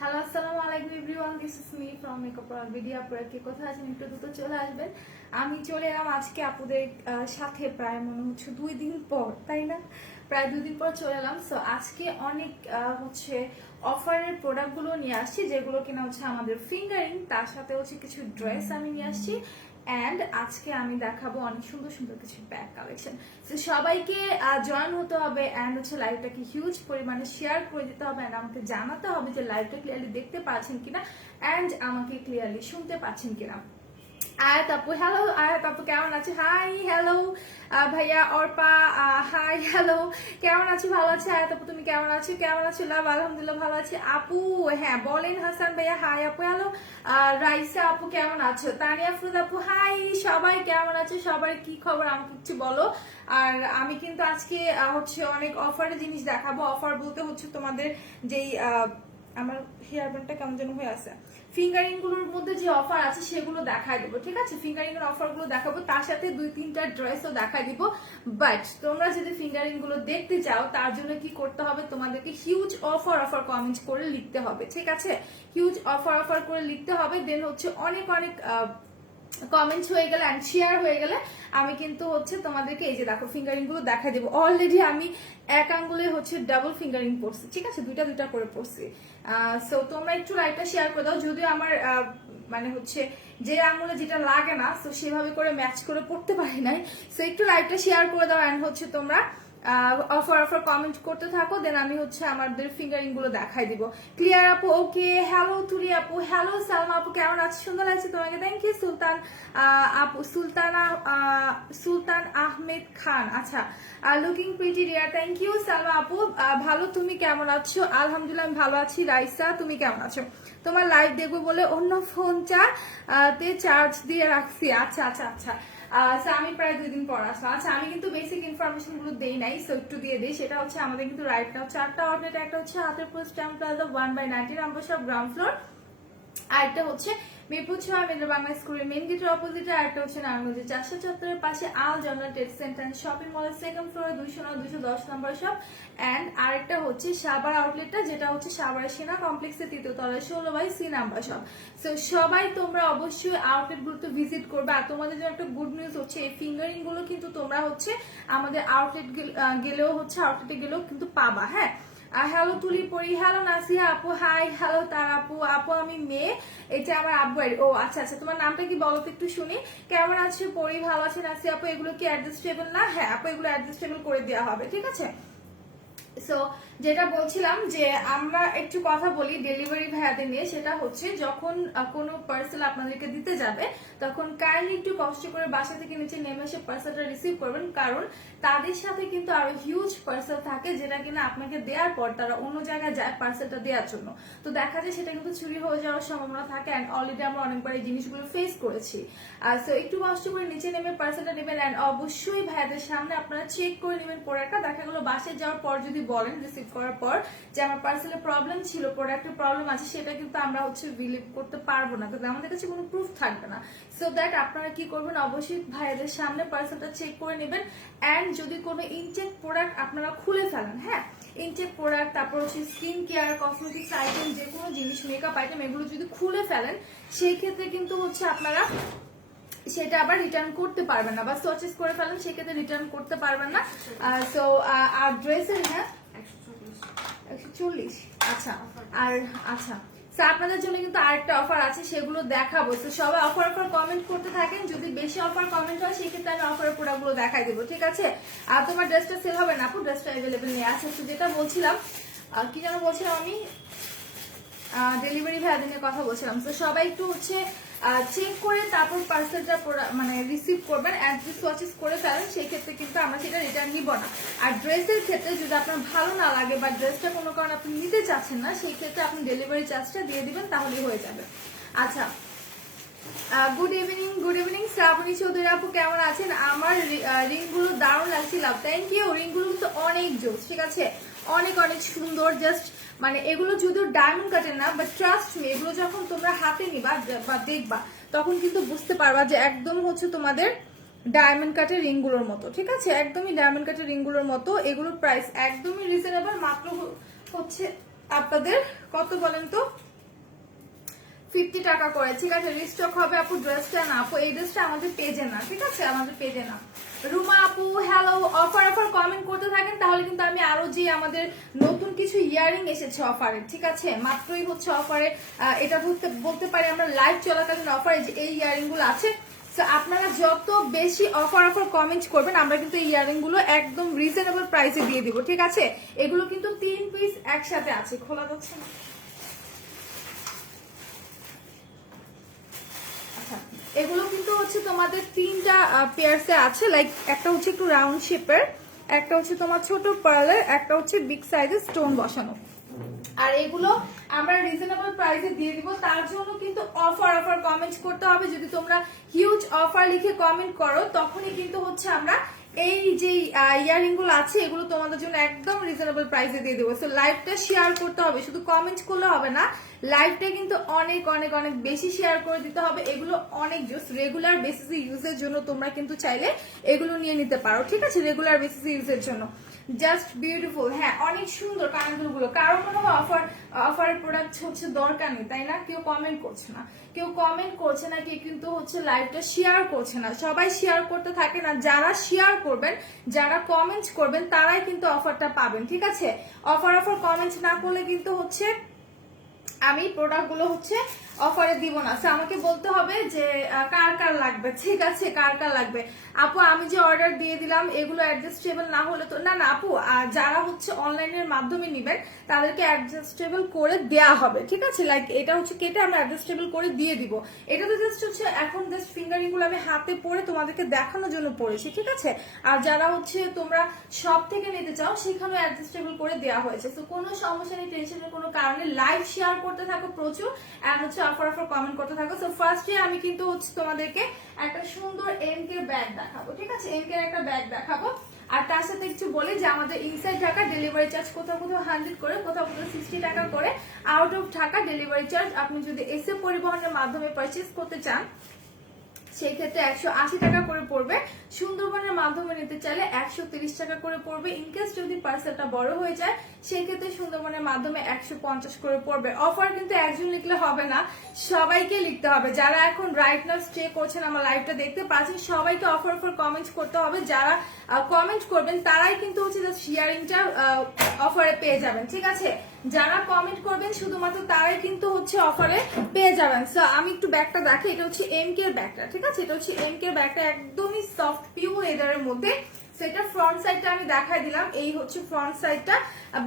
Hello আসসালামু আলাইকুম everyone, this is me from makeup video. আপনারা কে কোথায় আছেন একটু দ্রুত চলে আসবেন। আমি চলে এলাম আজকে আপুদের সাথে প্রায় মনে হচ্ছে 2 দিন পর, তাই না? প্রায় 2 দিন পর চলে এলাম। সো আজকে অনেক হচ্ছে অফারের প্রোডাক্টগুলো নিয়ে আসছি, যেগুলো কিনা হচ্ছে আমাদের ফিঙ্গারিং, তার সাথে হচ্ছে কিছু ড্রেস আমি নিয়ে আসছি। অ্যান্ড আজকে আমি দেখাবো অনেক সুন্দর সুন্দর কিছু ব্যাগ কালেকশন। তো সবাইকে জয়েন হতে হবে অ্যান্ড হচ্ছে লাইভটাকে হিউজ পরিমাণে শেয়ার করে দিতে হবে অ্যান্ড আমাকে জানাতে হবে যে লাইভটা ক্লিয়ারলি দেখতে পাচ্ছেন কিনা অ্যান্ড আমাকে ক্লিয়ারলি শুনতে পাচ্ছেন কিনা। আয়াত আপু, হ্যালো আয়াত আপু, কেমন আছে? হাই হ্যালো ভাইয়া অর্পা, হাই হ্যালো, কেমন আছি? ভালো আছে আয়াত আপু, তুমি কেমন আছো? কেমন আছো? লাভ, আলহামদুলিল্লাহ ভালো আছি আপু। হ্যাঁ বলেন হাসান ভাইয়া, হাই আপু, হ্যালো রাইসা আপু, কেমন আছো? তানিয়া ফ্রুদ আপু, হাই। সবাই কেমন আছে? সবার কি খবর আমাকে কিছু বলো। আর আমি কিন্তু আজকে হচ্ছে অনেক অফারের জিনিস দেখাবো। অফার বলতে হচ্ছে তোমাদের যেই আমার হেয়ার ব্যান্ডটা কেমন যেন হয়ে আছে, ফিঙ্গারিং গুলোর মধ্যে যে অফার আছে সেগুলো দেখাই দেবো, ঠিক আছে? ফিঙ্গারিং এর অফার গুলো দেখাবো, তার সাথে 2-3টা ড্রেসও দেখাই দিব। বাট তোমরা যদি ফিঙ্গারিং গুলো দেখতে চাও তার জন্য কি করতে হবে, তোমাদেরকে হিউজ অফার কমেন্ট করে লিখতে হবে, ঠিক আছে? হিউজ অফার করে লিখতে হবে। দেন হচ্ছে অনেক অনেক কমেন্টস হয়ে গেলে অ্যান্ড শেয়ার হয়ে গেলে আমি কিন্তু হচ্ছে তোমাদেরকে এই যে দেখো ফিঙ্গারিং গুলো দেখা দেবো। অলরেডি আমি এক আঙ্গুলে হচ্ছে ডাবল ফিঙ্গারিং পড়ছি, ঠিক আছে? দুইটা করে পড়ছি। সো তোমরা একটু লাইভটা শেয়ার করে দাও, যদিও আমার মানে হচ্ছে যে আঙ্গুলে যেটা লাগে না, তো সেভাবে করে ম্যাচ করে পড়তে পারি নাই। সো একটু লাইভটা শেয়ার করে দাও অ্যান্ড হচ্ছে তোমরা অফার কমেন্ট করতে থাকো। দেন আমি হচ্ছে আমাদের ফিঙ্গারিং গুলো দেখাই দিব। ক্লিয়ার আপু, ওকে। হ্যালো তুরি আপু, হ্যালো সালমা আপু, কেমন আছো? সুন্দর লাগছে তোমাকে, থ্যাংক ইউ। সুলতান আপু, সুলতান আহমেদ খান, আচ্ছা, looking pretty rare, thank you Salma আপু। ভালো, তুমি কেমন আছো? আলহামদুলিল্লাহ আমি ভালো আছি। রাইসা, তুমি কেমন আছো? তোমার লাইভ দেখবো বলে অন্য ফোনটা তে চার্জ দিয়ে রাখছি। আচ্ছা আচ্ছা আচ্ছা। আমি প্রায় 2 দিন পর আসলাম। আচ্ছা, আমি কিন্তু বেসিক ইনফরমেশন গুলো দেই নাই, সো একটু দিয়ে দিই। সেটা হচ্ছে আমাদের কিন্তু রাইট নাও 4টা আউটলেট। একটা হচ্ছে হাতের পোস্ট স্ট্যাম্প প্লাজা 1/90 নম্বর সব গ্রাউন্ড ফ্লোর, আর একটা হচ্ছে মিরপুর 6 মিডল বাংলা স্কুলের মেন গেটের অপোজিটে, আর একটা হচ্ছে নারায়ণগঞ্জের 400 চত্বরের পাশে আল জর্নাল ট্রেড সেন্টার এন্ড শপিং মলের সেকেন্ড ফ্লোরে 209-210 নম্বর শপ। এন্ড আরেকটা হচ্ছে সাভার আউটলেটটা, যেটা হচ্ছে সাভার সেনা কমপ্লেক্সের 3য় তলায় 16/C নাম্বার শপ। সো সবাই তোমরা অবশ্যই আউটলেট গুলোতে ভিজিট করবে। আর তোমাদের জন্য একটা গুড নিউজ হচ্ছে এই ফিঙ্গারিং গুলো কিন্তু তোমরা হচ্ছে আমাদের আউটলেট গেলেও হচ্ছে আউটলেটে গেলেও কিন্তু পাবা। হ্যাঁ, হ্যালো তুলি পরি, হ্যালো নাসিয়া আপু, হাই হ্যালো তার আপু। আপু আমি মেয়ে, এটা আমার আব্বু। ও আচ্ছা আচ্ছা, তোমার নামটা কি বলো তো একটু শুনি। কেমন আছে পরি? ভালো আছে নাসিয়া আপু। এগুলো কি অ্যাডজাস্টেবল না? হ্যাঁ আপু, এগুলো অ্যাডজাস্টেবল করে দেওয়া হবে, ঠিক আছে? সো যেটা বলছিলাম যে আমরা একটু কথা বলি ডেলিভারি ভাইয়াদের নিয়ে। সেটা হচ্ছে যখন কোনো পার্সেল আপনাদেরকে দিতে যাবে তখন কাইন্ডলি একটু কষ্ট করে বাসা থেকে নিচে নেমে এসে পার্সেলটা রিসিভ করবেন, কারণ তাদের সাথে কিন্তু আরো হিউজ পার্সেল থাকে যেটা কিনা আপনাকে দেওয়ার পর তারা অন্য জায়গায় যায় পার্সেলটা দেওয়ার জন্য। তো দেখা যায় সেটা কিন্তু চুরি হয়ে যাওয়ার সম্ভাবনা থাকে অ্যান্ড অলরেডি আমরা অনেকবার এই জিনিসগুলো ফেস করেছি। সো একটু কষ্ট করে নিচে নেমে পার্সেলটা নেবেন অ্যান্ড অবশ্যই ভাইয়াদের সামনে আপনারা চেক করে নেবেন প্রোডাক্টটা। দেখা গেলো বাসায় যাওয়ার পর যদি বলেন রিসিভ করার পর যে আমার পার্সেলের প্রবলেম ছিল, প্রোডাক্টের প্রবলেম আছে, সেটা কিন্তু আমরা হচ্ছে বিলিভ করতে পারবো না, কিন্তু আমাদের কাছে কোনো প্রুফ থাকবে না। সো দ্যাট আপনারা কি করবেন, অবশ্যই ভাইয়াদের সামনে পার্সেলটা চেক করে নেবেন। অ্যান্ড যদি কোনো ইনটেক প্রোডাক্ট আপনারা খুলে ফেলেন, হ্যাঁ ইনটেক প্রোডাক্ট, তারপর হচ্ছে স্কিন কেয়ার, কসমেটিক্স আইটেম, যে কোনো জিনিস, মেকআপ আইটেম, এগুলো যদি খুলে ফেলেন সেই ক্ষেত্রে কিন্তু হচ্ছে আপনারা সেটা আবার রিটার্ন করতে পারবেন না, বা সোচেস করে ফেলেন সেক্ষেত্রে রিটার্ন করতে পারবেন না। সো আর ড্রেসের, হ্যাঁ 140, আচ্ছা। আর আচ্ছা, আপনাদের জন্য কিন্তু আরেকটা অফার আছে, সেগুলো দেখাবো। তো সবাই অফার কমেন্ট করতে থাকেন, যদি বেশি অফার কমেন্ট হয় সেক্ষেত্রে আমি অফারের প্রোডাক্টগুলো দেখাই দেবো, ঠিক আছে? আর তোমার ড্রেসটা সেল হবে না আপু? ড্রেসটা অ্যাভেলেবেল নিয়ে আছে। তো যেটা বলছিলাম, কি যেন বলছিলাম আমি, ডেলিভারি ভাইয়াদের নিয়ে কথা বলছিলাম। তো সবাই একটু হচ্ছে চেক করে তারপর পার্সেলটা মানে রিসিভ করবেন। অ্যান্ড যদি সোয়াচেস করে ফেলেন সেই ক্ষেত্রে কিন্তু আমরা সেটা রিটার্ন নিব না। আর ড্রেসের ক্ষেত্রে যদি আপনার ভালো না লাগে বা ড্রেসটা কোনো কারণে আপনি নিতে চাচ্ছেন না, সেই ক্ষেত্রে আপনি ডেলিভারি চার্জটা দিয়ে দিবেন, তাহলেই হয়ে যাবে। আচ্ছা, গুড ইভিনিং শ্রাবণী চৌধুরী আপু, কেমন আছেন? আমার রিংগুলো দারুণ লাগছে, লাভ, থ্যাংক ইউ। রিংগুলো কিন্তু অনেক জোস, ঠিক আছে? অনেক অনেক সুন্দর। জাস্ট মানে এগুলো যদিও ডায়মন্ড কাটের না, বাট ট্রাস্ট মি, এগুলো যখন তোমরা হাতে নিবা বা দেখবা তখন কিন্তু বুঝতে পারবা যে একদম হচ্ছে তোমাদের ডায়মন্ড কাটের রিংগুলোর মতো, ঠিক আছে? একদমই ডায়মন্ড কাটের রিংগুলোর মতো। এগুলোর প্রাইস একদমই রিজনেবল, মাত্র হচ্ছে আপনাদের কত বলেন তো, 50 টাকা করে, ঠিক আছে। রিস্টক হবে আপু ড্রেসটা না আপু, এই ড্রেসটা আমাদের পেজে না, ঠিক আছে, আমাদের পেজে না। রুমা আপু হ্যালো, অফার কমেন্ট করতে থাকেন, তাহলে কিন্তু আমি আরো যে আমাদের নতুন কিছু ইয়ারিং এসেছে অফারে, ঠিক আছে, মাত্রই হচ্ছে অফারে, এটা বলতে পারি আমরা লাইভ চলাকালীন অফারে যে এই ইয়ারিং গুলো আছে। আপনারা যত বেশি অফার কমেন্ট করবেন, আমরা কিন্তু এই ইয়ারিং গুলো একদম রিজনেবল প্রাইসে দিয়ে দিব, ঠিক আছে। এগুলো কিন্তু 3 পিস একসাথে আছে, খোলা যাচ্ছে না। এগুলো কিন্তু হচ্ছে তোমাদের 3টা পেয়ারসে আছে, লাইক একটা হচ্ছে একটু রাউন্ড শেপের, একটা হচ্ছে তোমার ছোট পার্লের, একটা হচ্ছে বিগ সাইজের স্টোন বসানো। আর এগুলো আমরা রিজনেবল প্রাইসে দিয়ে দিব, তার জন্য কিন্তু অফার কমেন্ট করতে হবে। যদি তোমরা হিউজ অফার লিখে কমেন্ট করো, তখনই কিন্তু হচ্ছে আমরা এই যে ইয়ারিং গুলো আছে এগুলো তোমাদের জন্য একদম রিজনেবল প্রাইসে দিয়ে দেবো। সো লাইভটা শেয়ার করতে হবে, শুধু কমেন্ট করলে হবে না, লাইভটা কিন্তু অনেক অনেক অনেক বেশি শেয়ার করে দিতে হবে। এগুলো অনেক জাস্ট রেগুলার বেসিসে ইউজের জন্য তোমরা কিন্তু চাইলে এগুলো নিয়ে নিতে পারো, ঠিক আছে, রেগুলার বেসিসে ইউজের জন্য। জাস্ট বিউটিফুল, হ্যাঁ অনেক সুন্দর কানের গুলো। কারো মনে হয় অফারের প্রোডাক্ট হচ্ছে দরকার নেই, তাই না? কেউ কমেন্ট করছে না, কেউ কিন্তু হচ্ছে লাইভটা শেয়ার করছে না। সবাই শেয়ার করতে থাকে না, যারা শেয়ার করবেন, যারা কমেন্ট করবেন, তারাই কিন্তু অফারটা পাবেন, ঠিক আছে। অফার কমেন্ট না করলে কিন্তু হচ্ছে আমি প্রোডাক্ট গুলো হচ্ছে অফারে দিব না। আমাকে বলতে হবে যে কার কার লাগবে, ঠিক আছে, কার কার লাগবে। আপু আমি যে অর্ডার দিয়ে দিলাম এগুলো অ্যাডজাস্টেবল না হলে তো না আপু, যারা হচ্ছে অনলাইনের মাধ্যমে নিবেন তাদেরকে অ্যাডজাস্টেবল করে দেয়া হবে, ঠিক আছে। লাইক এটা হচ্ছে কেটে আমরা অ্যাডজাস্টেবল করে দিয়ে দিব। এটা তো জাস্ট হচ্ছে এখন জাস্ট ফিঙ্গারিং গুলো আমি হাতে পরে তোমাদেরকে দেখানোর জন্য পড়েছি, ঠিক আছে। আর যারা হচ্ছে তোমরা সব থেকে নিতে চাও সেখানে অ্যাডজাস্টেবল করে দেওয়া হয়েছে। তো কোনো সমস্যা নেই, টেনশনের কোনো কারণে। লাইভ শেয়ার করতে থাকো প্রচুর, এন্ড হচ্ছে অফার কমেন্ট করতে থাকো। সো ফার্স্টে আমি কিন্তু হচ্ছে তোমাদেরকে একটা সুন্দর এমকে ব্যাগ দেখাবো, ঠিক আছে, এমকে একটা ব্যাগ দেখাবো। আর তার সাথে একটু বলি যে আমাদের ইনসাইড ঢাকা ডেলিভারি চার্জ কোথাও 100 করে, কোথাও 60 টাকা করে। Out of Dhaka delivery charge আপনি যদি এসে পরিবহনের মাধ্যমে পারচেজ করতে চান সেই ক্ষেত্রে 180 টাকা করে পড়বে। সুন্দরবনের মাধ্যমে নিতে চাইলে 130 টাকা করে পড়বে। ইনকেস যদি পার্সেলটা বড় হয়ে যায় সেই ক্ষেত্রে সুন্দরবনের মাধ্যমে 150 করে পড়বে। অফার কিন্তু একজন লিখলে হবে না, সবাইকে লিখতে হবে। যারা এখন রাইট নাও স্টে করছেন, আমার লাইভটা দেখতে পাচ্ছেন, সবাইকে অফার কমেন্ট করতে হবে। যারা কমেন্ট করবেন তারাই কিন্তু হচ্ছে শেয়ারিংটা অফারে পেয়ে যাবেন, ঠিক আছে। যারা কমেন্ট করবেন শুধুমাত্র তারাই কিন্তু হচ্ছে অফারে পেয়ে যাবেন। সো আমি একটু ব্যাগটা দেখাই, এটা হচ্ছে এমকে এর ব্যাগটা, ঠিক আছে, এটা হচ্ছে এমকে এর ব্যাগটা, একদমই সফট পিওর লেদারের মধ্যে। সেটা ফ্রন্ট সাইডটা আমি দেখাই দিলাম, এই হচ্ছে ফ্রন্ট সাইডটা।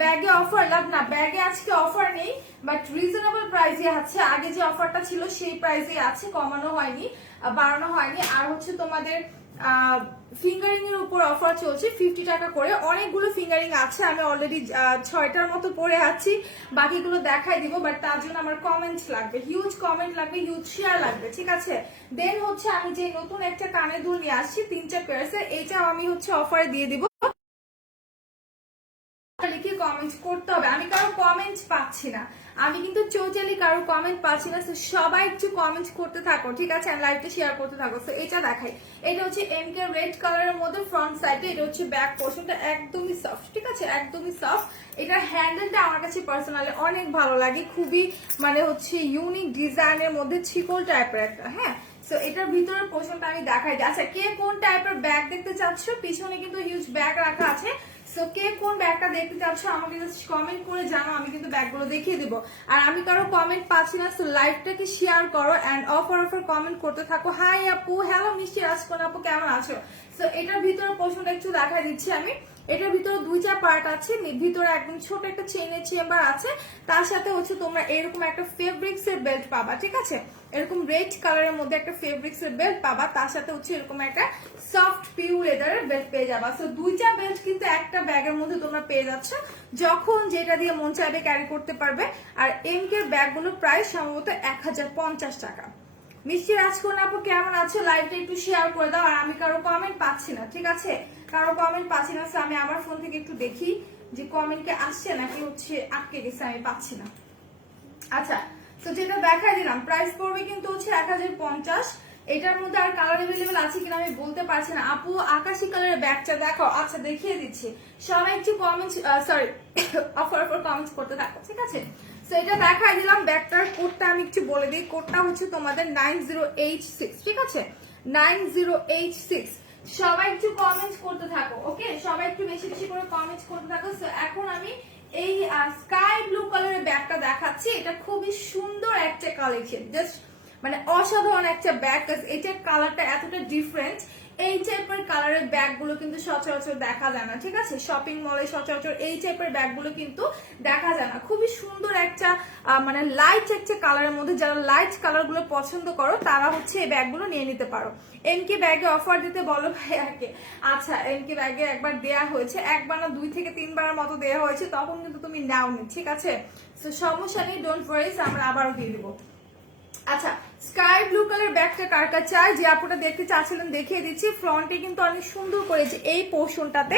ব্যাগে অফার লাভ না, ব্যাগে আজকে অফার নেই, বাট রিজনেবল প্রাইসে আছে। আগে যে অফারটা ছিল সেই প্রাইসে আছে, কমানো হয়নি, বাড়ানো হয়নি। আর হচ্ছে তোমাদের ফিঙ্গারিং এর উপর অফার চলছে 50 টাকা করে। অনেকগুলো ফিঙ্গারিং আছে, আমি অলরেডি 6টার মতো পরে আছি, বাকিগুলো দেখাই দিব। বাট তার জন্য আমার কমেন্ট লাগবে, হিউজ কমেন্ট লাগবে, হিউজ শেয়ার লাগবে, ঠিক আছে। দেন হচ্ছে আমি যে নতুন একটা কানের দুল নিয়ে আসছি 3টা পেয়ারসের, এইটাও আমি হচ্ছে অফারে দিয়ে দিব। লিখে কমেন্ট করতে হবে, আমি কারো কমেন্ট পাচ্ছি না, আমি কিন্তু টোটালি কারো কমেন্ট পাচ্ছি না। সবাই একটু কমেন্ট করতে থাকো, ঠিক আছে, লাইভটা শেয়ার করতে থাকো। তো এটা দেখাই, এটা হচ্ছে এমকে রেড কালারের মধ্যে ফ্রন্ট সাইডে, এটা হচ্ছে ব্যাক পোর্শনটা একদমই সফট, ঠিক আছে, একদমই সফট। এটার হ্যান্ডেলটা আমার কাছে পার্সোনালি অনেক ভালো লাগে, খুবই মানে হচ্ছে ইউনিক ডিজাইনের মধ্যে ছিকল টাইপের একটা, হ্যাঁ। সো এটার ভিতরের পোর্শনটা আমি দেখাই। আচ্ছা কে কোন টাইপের ব্যাগ দেখতে চাচ্ছ, পিছনে কিন্তু হিউজ ব্যাগ রাখা আছে। সো কে কোন ব্যাগটা দেখতে চাচ্ছ আমাকে জাস্ট কমেন্ট করে জানো, আমি কিন্তু ব্যাগগুলো দেখিয়ে দেবো। আর আমি কারো কমেন্ট পাচ্ছি না, সো লাইভটাকে শেয়ার করো এন্ড অফার কমেন্ট করতে থাকো। হাই আপু, হ্যালো মিষ্টি রাজকোন আপু, কেমন আছো? সো এটার ভিতরে পোর্শনটা একটু দেখাই দিচ্ছি আমি। এটার ভিতরে 2টা পার্ট আছে, ভিতরে একদম ছোট একটা চেইনের চেম্বার আছে, তার সাথে হচ্ছে তোমরা এরকম একটা ফেব্রিক্স এর বেল্ট পাবা, ঠিক আছে, এরকম রেড কালারের মধ্যে একটা ফেব্রিক্স এর বেল্ট পাবা, তার সাথে হচ্ছে এরকম একটা সফট পিউ লেদারের বেল্ট পেয়ে যাবা। সো 2টা বেল্ট কিন্তু একটা ব্যাগের মধ্যে তোমরা পেয়ে যাচ্ছ, যখন যেটা দিয়ে মন চাইবে ক্যারি করতে পারবে। আর এমকে ব্যাগগুলো প্রায় সম্ভবত 1050 টাকা। মিষ্টি রাজকোন আপু কেমন আছো? লাইভটা একটু শেয়ার করে দাও। আর আমি কারো কমেন্ট পাচ্ছি না, ঠিক আছে, কারো কমেন্ট পাচ্ছি না। আমি আমার ফোন থেকে একটু দেখি যে কমেন্ট কে আসছে নাকি হচ্ছে আটকে গেছে, আমি পাচ্ছি না। আচ্ছা, তো যেটা দেখাই দিলাম প্রাইস পড়বে কিন্তু হচ্ছে 1050। এটার মধ্যে আর কালার अवेलेबल আছে কিনা আমি বলতে পারছি না। আপু আকাশি কালারের ব্যাগটা দেখাও। আচ্ছা দেখিয়ে দিচ্ছি, সবাই একটু কমেন্ট সরি অফার কমেন্ট করতে থাকো, ঠিক আছে। তো এটা দেখাই দিলাম। ব্যাগটার কোডটা আমি একটু বলে দিই। কোডটা হচ্ছে তোমাদের 90H6, ঠিক আছে? 90H6। সবাই একটু কমেন্ট করতে থাকো, ওকে? সবাই একটু বেশি বেশি করে কমেন্ট করতে থাকো। তো এখন আমি এই স্কাই ব্লু কালারের ব্যাগটা দেখাচ্ছি। এটা খুবই সুন্দর একটা কালেকশন, জাস্ট মানে অসাধারণ একটা ব্যাগ। এটার কালারটা এতটা ডিফারেন্ট, এই টাইপের কালারের ব্যাগগুলো কিন্তু সচরাচর দেখা যায় না, ঠিক আছে? শপিং মলে সচরাচর এই টাইপের ব্যাগগুলো কিন্তু দেখা যায় না। খুবই সুন্দর একটা মানে লাইট একটা কালারের মধ্যে, যারা লাইট কালারগুলো পছন্দ করো তারা হচ্ছে এই ব্যাগগুলো নিয়ে নিতে পারো। এমকে ব্যাগে অফার দিতে বলো ভাইয়াকে। আচ্ছা, এমকে ব্যাগে একবার দেয়া হয়েছে, একবার না 2 থেকে 3 বারের মতো দেওয়া হয়েছে, তখন কিন্তু তুমি নাওনি, ঠিক আছে? তো সমস্যা নেই, ডোন্ট ওয়ারিস, আমরা আবারও দিয়ে দিবো। আচ্ছা, স্কাই ব্লু কালার ব্যাগটা কার কাছে চাই, যে আপুটা দেখতে চাচ্ছিলেন দেখিয়ে দিচ্ছি। ফ্রন্টে কিন্তু অনেক সুন্দর করে যে এই পোর্শনটাতে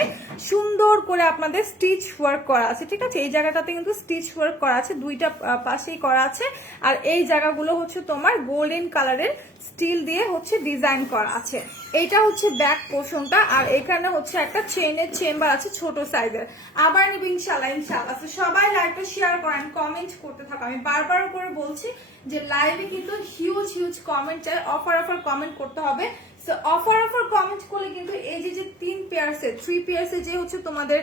সুন্দর করে আপনাদের স্টিচ ওয়ার্ক করা আছে, ঠিক আছে? এই জায়গাটাতে কিন্তু স্টিচ ওয়ার্ক করা আছে, দুইটা পাশেই করা আছে। আর এই জায়গাগুলো হচ্ছে তোমার গোল্ডেন কালারের স্টিল দিয়ে হচ্ছে ডিজাইন করা আছে। এইটা হচ্ছে ব্যাক পোর্শনটা। আর এখানে হচ্ছে একটা চেইনের চেম্বার আছে ছোট সাইজের। আবার নিবি ইনশাল্লাহ, ইনশাল্লাহ। সবাই লাইভটা শেয়ার করেন, কমেন্ট করতে থাকো। আমি বারবার করে বলছি যে লাইভে কিন্তু হিউজ হিউজ কমেন্ট চাই, অফার অফার কমেন্ট করতে হবে। সো অফার অফার কমেন্ট করলে কিন্তু এই যে 3 পেয়ার্সে যে হচ্ছে তোমাদের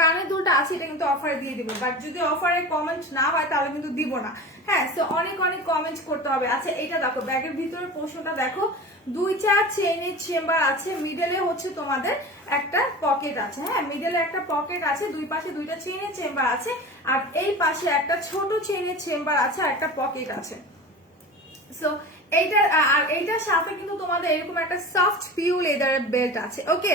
কানের দুলটা আছে, এটা কিন্তু অফারে দিয়ে দিব। বাট যদি অফারে কমেন্ট না হয় তাহলে কিন্তু দিব না। হ্যাঁ, সো অনেক অনেক কমেন্ট করতে হবে। আচ্ছা, এটা দেখো, ব্যাগের ভিতরের পোর্শনটা দেখো, 2টা চেইনের চেম্বার আছে, মিডলে হচ্ছে তোমাদের একটা পকেট আছে। হ্যাঁ, মিডলে একটা পকেট আছে, দুই পাশে 2টা চেইনের চেম্বার আছে, আর এই পাশে একটা ছোট চেইনের চেম্বার আছে আর একটা পকেট আছে। সো এইটা, আর এইটার সাথে কিন্তু তোমাদের এরকম একটা সফট পিউ লেদারের বেল্ট আছে, ওকে?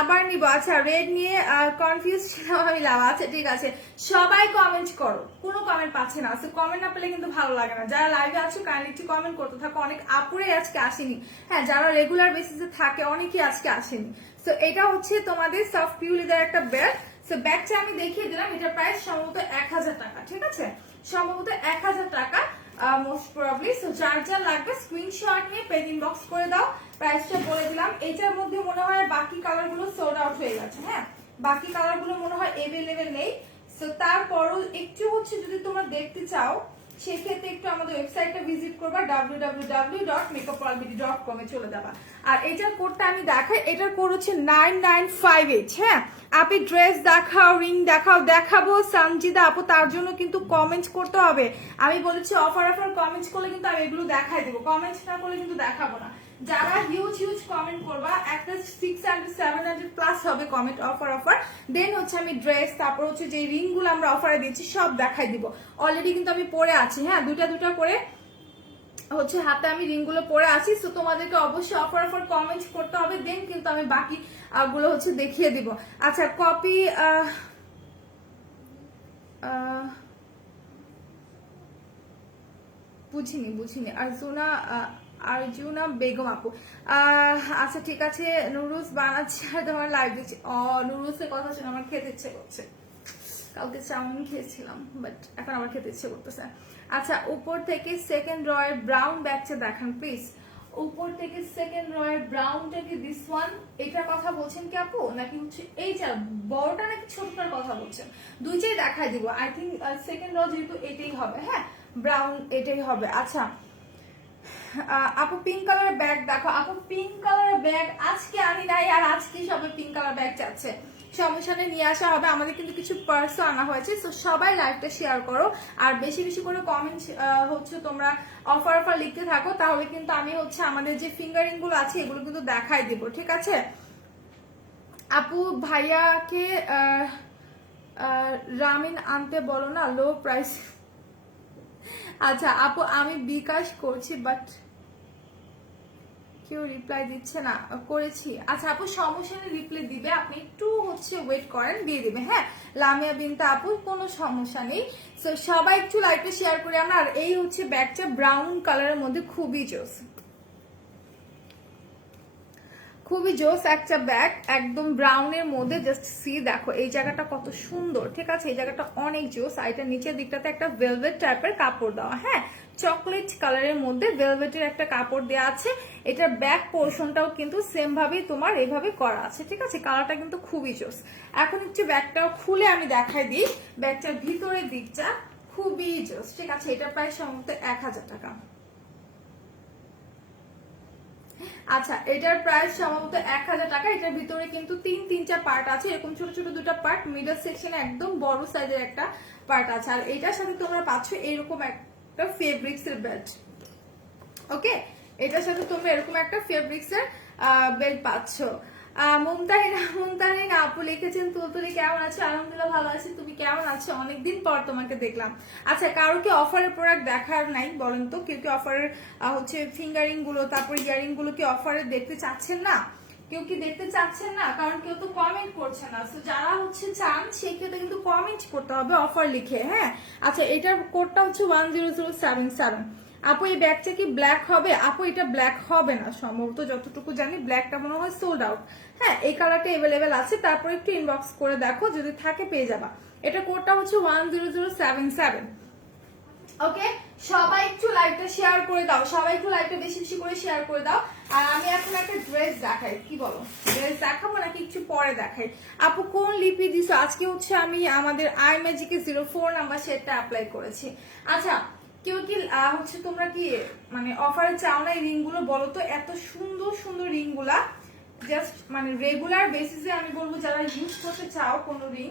আবার নিব। আচ্ছা, রেড নিয়ে কনফিউজ ছিলাম আমি, লাভ আছে, ঠিক আছে? সবাই কমেন্ট করো, কোনো কমেন্ট পাচ্ছে না। কমেন্ট না পেলে কিন্তু ভালো লাগে না। যারা লাইভে আছো কাইন্ডলি একটু কমেন্ট করতে থাকো। অনেক আপুরে আজকে আসেনি, হ্যাঁ, যারা রেগুলার বেসিসে থাকে অনেকেই আজকে আসেনি। সো এটা হচ্ছে তোমাদের সফট পিউ লেদার একটা বেল্ট। সো ব্যাগটা আমি দেখিয়ে দিলাম। এটা প্রাইস সম্ভবত 1000 টাকা, ঠিক আছে? সম্ভবত 1000 টাকা মোস্ট প্রবাবলি। সো যার যা লাগবে স্ক্রিনশট নিয়ে পেজ ইনবক্স করে দাও। প্রাইসটা বলে দিলাম। এটার মধ্যে মনে হয় বাকি কালারগুলো সোল্ড আউট হয়ে গেছে। হ্যাঁ, বাকি কালারগুলো মনে হয় এভেলেবেল নেই। সো তারপরও একটু হচ্ছে যদি তোমরা দেখতে চাও, সেক্ষেত্রে একটু আমাদের ওয়েবসাইটটা ভিজিট করবা, www.makeupworldbd.com এ চলে যাবা। আর এটার কোডটা আমি দেখাই, এটার কোড হচ্ছে 9958। হ্যাঁ, আপনি ড্রেস দেখাও, রিং দেখাও, দেখাবো সঞ্জিদা আপু, তার জন্য কিন্তু কমেন্ট করতে হবে। আমি বলেছি অফার অফার কমেন্ট করলে কিন্তু আমি এগুলো দেখাই দেবো, কমেন্ট না করলে কিন্তু দেখাবো না। যারা হিউজ হিউজ কমেন্ট করবা, একটা 600-700 প্লাস হবে কমেন্ট অফার অফার, দেন হচ্ছে আমি ড্রেস, তারপর হচ্ছে যে রিং গুলো আমরা অফারে দিচ্ছি সব দেখাই দিব। অলরেডি কিন্তু আমি পরে আছি, হ্যাঁ, দুটা করে হচ্ছে হাতে আমি রিং গুলো পরে আছি। সো তোমাদেরকে অবশ্যই অফার অফার কমেন্ট করতে হবে, দেন কিন্তু আমি বাকি গুলো হচ্ছে দেখিয়ে দিব। আচ্ছা, কপি বুঝিনি আর্জুনা বেগম আপু। আচ্ছা, ঠিক আছে, নুডলস বানাচ্ছি আর তোমার লাইভ দিচ্ছি। নুডলসের কথা শুনে আমার খেতে ইচ্ছে করছে। কালকে চাউমিন খেয়েছিলাম, বাট এখন আমার খেতে ইচ্ছে করতেছে। আচ্ছা, উপর থেকে সেকেন্ড রয়ের ব্রাউন ব্যাগটা দেখান প্লিজ। উপর থেকে সেকেন্ড রয়ের ব্রাউনটা কি দিস ওয়ান, এটার কথা বলছেন কি আপু, নাকি হচ্ছে এইটা বড়টা নাকি ছোটটার কথা বলছেন? দুইটাই দেখাই দিব। আই থিঙ্ক সেকেন্ড র যেহেতু এটাই হবে, হ্যাঁ, ব্রাউন এটাই হবে। আচ্ছা আপু, পিঙ্ক কালারের ব্যাগ দেখো। আপু, পিঙ্ক কালারের ব্যাগ আজকে আনি নাই, আর আজকে সবাই পিঙ্ক কালার ব্যাগ চাচ্ছে। সমস্যা নিয়ে আসা হবে, আমাদের কিন্তু কিছু পার্সও আনা হয়েছে। তো সবাই লাইভটা শেয়ার করো, আর বেশি বেশি করে কমেন্ট হচ্ছে তোমরা অফার অফার লিখতে থাকো, তাহলে কিন্তু আমি হচ্ছে আমাদের যে ফিঙ্গারিং গুলো আছে এগুলো কিন্তু দেখাই দিব, ঠিক আছে? আপু, ভাইয়াকে রামিন আনতে বলো না, লো প্রাইস। আচ্ছা আপু, আমি বিকাশ করছি, বাট কেউ রিপ্লাই দিচ্ছে না। করেছি। আচ্ছা আপু, সমস্যা নেই, রিপ্লাই দিবে, আপনি একটু হচ্ছে ওয়েট করেন, দিয়ে দিবে। হ্যাঁ, লামিয়া বিনতা আপু, কোনো সমস্যা নেই। সো সবাই একটু লাইভটা শেয়ার করে আমরা। আর এই হচ্ছে ব্যাগটা ব্রাউন কালারের মধ্যে, খুবই জোস, খুবই জোস একটা ব্যাগ, একদম ব্রাউনের মধ্যে। জাস্ট সি, দেখো এই জায়গাটা কত সুন্দর, ঠিক আছে? এই জায়গাটা অনেক জোস। আর এটা নিচের দিকটাতে একটা ভেলভেট টাইপের কাপড় দেওয়া, হ্যাঁ, চকলেট কালারের মধ্যে ভেলভেটের একটা কাপড় দেওয়া আছে। এটার ব্যাক পোর্শনটাও কিন্তু সেম ভাবেই তোমার এইভাবে করা আছে, ঠিক আছে? কালারটা কিন্তু খুবই জোস। এখন হচ্ছে ব্যাগটাও খুলে আমি দেখাই দিই। ব্যাগটার ভিতরের দিকটা খুবই জোস। ঠিক আছে, এটা প্রায় সম্ভবত 1000 টাকা। আচ্ছা, এটার প্রাইস সম্ভবত 1000 টাকা। এটার ভিতরে কিন্তু 3-3টা পার্ট আছে, এরকম ছোট ছোট দুটো পার্ট, মিডল সেকশনে একদম বড় সাইজের একটা পার্ট আছে। আর এটার সাথে তোমরা পাচ্ছ এরকম একটা ফেব্রিক্স এর বেল্ট। ওকে, এটার সাথে তোমরা এরকম একটা ফেব্রিক্স এর বেল্ট পাচ্ছ। মুমতাহিন আপু লিখেছেন তুলতুলি কেমন আছো? আলহামদুলিল্লাহ ভালো আছি, তুমি কেমন আছো? অনেকদিন পর তোমাকে দেখলাম। আচ্ছা, কারো কি অফারের প্রোডাক্ট দেখার নাই বলেন তো? কেউ কি অফারের হচ্ছে ফিঙ্গারিং গুলো, তারপর ইয়ারিং গুলো কি অফারে দেখতে চাচ্ছেন না? কেউ কি দেখতে চাচ্ছেন না? কারণ কেউ তো কমেন্ট করছে না। তো যারা হচ্ছে চান সেক্ষেত্রে কিন্তু কমেন্ট করতে হবে অফার লিখে। হ্যাঁ, আচ্ছা, এটার কোডটা হচ্ছে 10077। আপু এই ব্যাগটা কি ব্ল্যাক হবে? আপু এটা ব্ল্যাক হবে না সম্ভবত, যতটুকু জানি ব্ল্যাকটা মনে হয় সোল্ড আউট। হ্যাঁ, এই কালারটা এভেলেবেল আছে, তারপর একটু ইনবক্স করে দেখো, যদি থাকে পেয়ে যাবা। এটা কোডটা হচ্ছে 10077। ওকে, সবাই একটু লাইভটা শেয়ার করে দাও, সবাই একটু লাইভটা বেশি বেশি করে শেয়ার করে দাও। আর আমি এখন একটা ড্রেস দেখাই, কি বলো? ড্রেস দেখাবো নাকি একটু পরে দেখাই? আপু কোন লিপি দিছো? আজকে হচ্ছে আমি আমাদের আই ম্যাজিকে 04 নাম্বার সেটটা অ্যাপ্লাই করেছি। আচ্ছা, কেউ কি হচ্ছে তোমরা কি মানে অফারে চাও না এই রিং গুলো? বলো তো, এত সুন্দর সুন্দর রিং গুলা, জাস্ট মানে রেগুলার বেসিসে আমি বলবো যারা ইউজ করতে চাও কোনো রিং,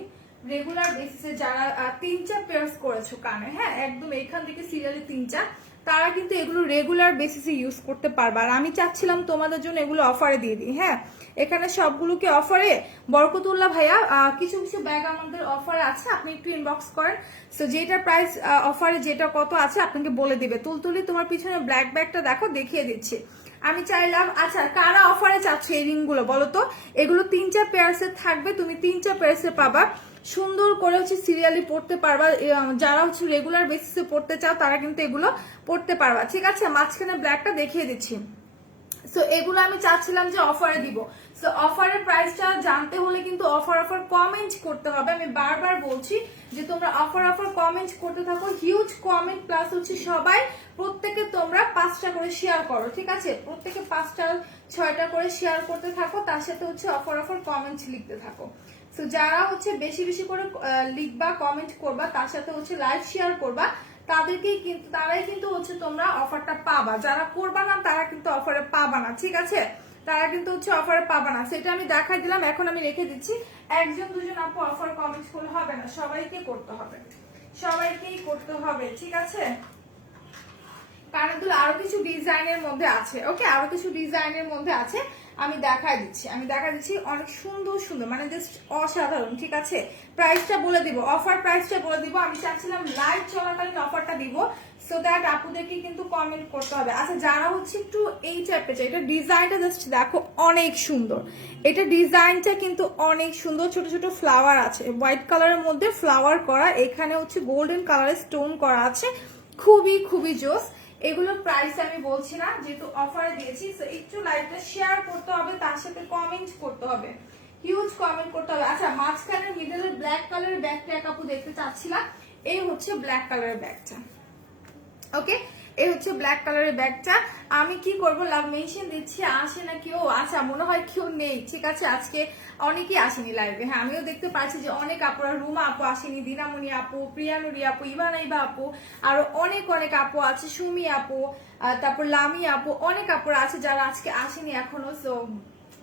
রেগুলার বেসিসে যারা 3টা পেয়ার্স করেছো কানে, হ্যাঁ একদম এইখান থেকে সিরিয়ালি 3টা, তারা কিন্তু এগুলো রেগুলার বেসিসে ইউজ করতে পারবে। আর আমি চাচ্ছিলাম তোমাদের জন্য এগুলো অফারে দিয়ে দিই। হ্যাঁ, এখানে সবগুলোকে অফারে। বরকতুল্লাহ ভাইয়া কিছু কিছু ব্যাগ আমাদের অফারে আছে, আপনি একটু ইনবক্স করেন। সো যেটা প্রাইস অফারে যেটা কত আছে আপনাকে বলে দিবে। তুলতুলি তোমার পিছনে ব্ল্যাক ব্যাগটা দেখো, দেখিয়ে দিচ্ছি আমি চাইলাম। আচ্ছা, কারা অফারে চাচ্ছ এই রিং গুলো বলো তো? এগুলো 3টা পেয়ার্সের থাকবে, তুমি 3টা পেয়ার্সে পাবা, সুন্দর করে হচ্ছে সিরিয়ালি পড়তে পারবা। যারা হচ্ছে রেগুলার বেসিসে পড়তে চাও তারা কিন্তু এগুলো পড়তে পারবা। ঠিক আছে, মাঝখানে ব্ল্যাকটা দেখিয়ে দিচ্ছি। সো এগুলো আমি চাচ্ছিলাম যে অফারে দিব। সো অফারের প্রাইসটা জানতে হলে কিন্তু অফার কমেন্ট করতে হবে। আমি বারবার বলছি যে তোমরা অফার কমেন্ট করতে থাকো, হিউজ কমেন্ট, প্লাস হচ্ছে সবাই প্রত্যেকে তোমরা 5টা করে শেয়ার করো। ঠিক আছে, প্রত্যেকে 5টা 6টা করে শেয়ার করতে থাকো, তার সাথে হচ্ছে অফার কমেন্ট লিখতে থাকো। সো যারা হচ্ছে বেশি বেশি করে লিখবা, কমেন্ট করবা, তার সাথে হচ্ছে লাইভ শেয়ার করবা, তাদেরকেই কিন্তু তারাই কিন্তু হচ্ছে তোমরা অফারটা পাবা। যারা করবা না তারা কিন্তু অফারে পাবা না। ঠিক আছে, তারা কিন্তু হচ্ছে অফারে পাবা না। সেটা আমি দেখাই দিলাম, এখন আমি রেখে দিচ্ছি। 1-2 আপু অফার কমেন্ট করলে হবে না, সবাইকে করতে হবে, সবাইকেই করতে হবে। ঠিক আছে, কারণ এগুলো আরো কিছু ডিজাইনের মধ্যে আছে। ওকে, আরো কিছু ডিজাইনের মধ্যে আছে, আমি দেখাই দিচ্ছি অনেক সুন্দর সুন্দর, মানে জাস্ট অসাধারণ। ঠিক আছে, প্রাইসটা বলে দিব, অফার প্রাইসটা বলে দিব। আমি চাচ্ছিলাম লাইভ চলাকালীন অফারটা দিব, সো দ্যাট আপুদেরকে কিন্তু কমেন্ট করতে হবে। আচ্ছা, যারা হচ্ছে একটু এই টাইপের চাই, এটা ডিজাইনটা জাস্ট দেখো অনেক সুন্দর, এটা ডিজাইনটা কিন্তু অনেক সুন্দর। ছোট ছোট ফ্লাওয়ার আছে, হোয়াইট কালারের মধ্যে ফ্লাওয়ার করা, এখানে হচ্ছে গোল্ডেন কালারের স্টোন করা আছে, খুবই খুবই জোস। এগুলোর প্রাইস আমি বলছি না, যেহেতু অফারে দিয়েছি। সো একটু লাইভটা শেয়ার করতে হবে, তার সাথে কমেন্ট করতে হবে, হিউজ কমেন্ট করতে হবে। আচ্ছা, মাঝখানে মিডলের ব্ল্যাক কালারের ব্যাগটা এক আপু দেখতে চাচ্ছিলাম, এই হচ্ছে ব্ল্যাক কালারের ব্যাগটা। ওকে, এই হচ্ছে ব্ল্যাক কালারের ব্যাগটা। আমি কি করবো, লাভ মেনশন দিচ্ছি, আসে না কেউ? আচ্ছা, মনে হয় কেউ নেই। ঠিক আছে, আজকে অনেকেই আসেনি লাইভে। হ্যাঁ, আমিও দেখতে পাচ্ছি যে অনেক আপুরা, রুমা আপু আসেনি, দিনামণি আপু, প্রিয়ানুরি আপু, ইভানাইবা আপু, আরো অনেক অনেক আপু আছে, সুমি আপু, তারপর লামি আপু, অনেক আপুরা আছে যারা আজকে আসেনি এখনো। সো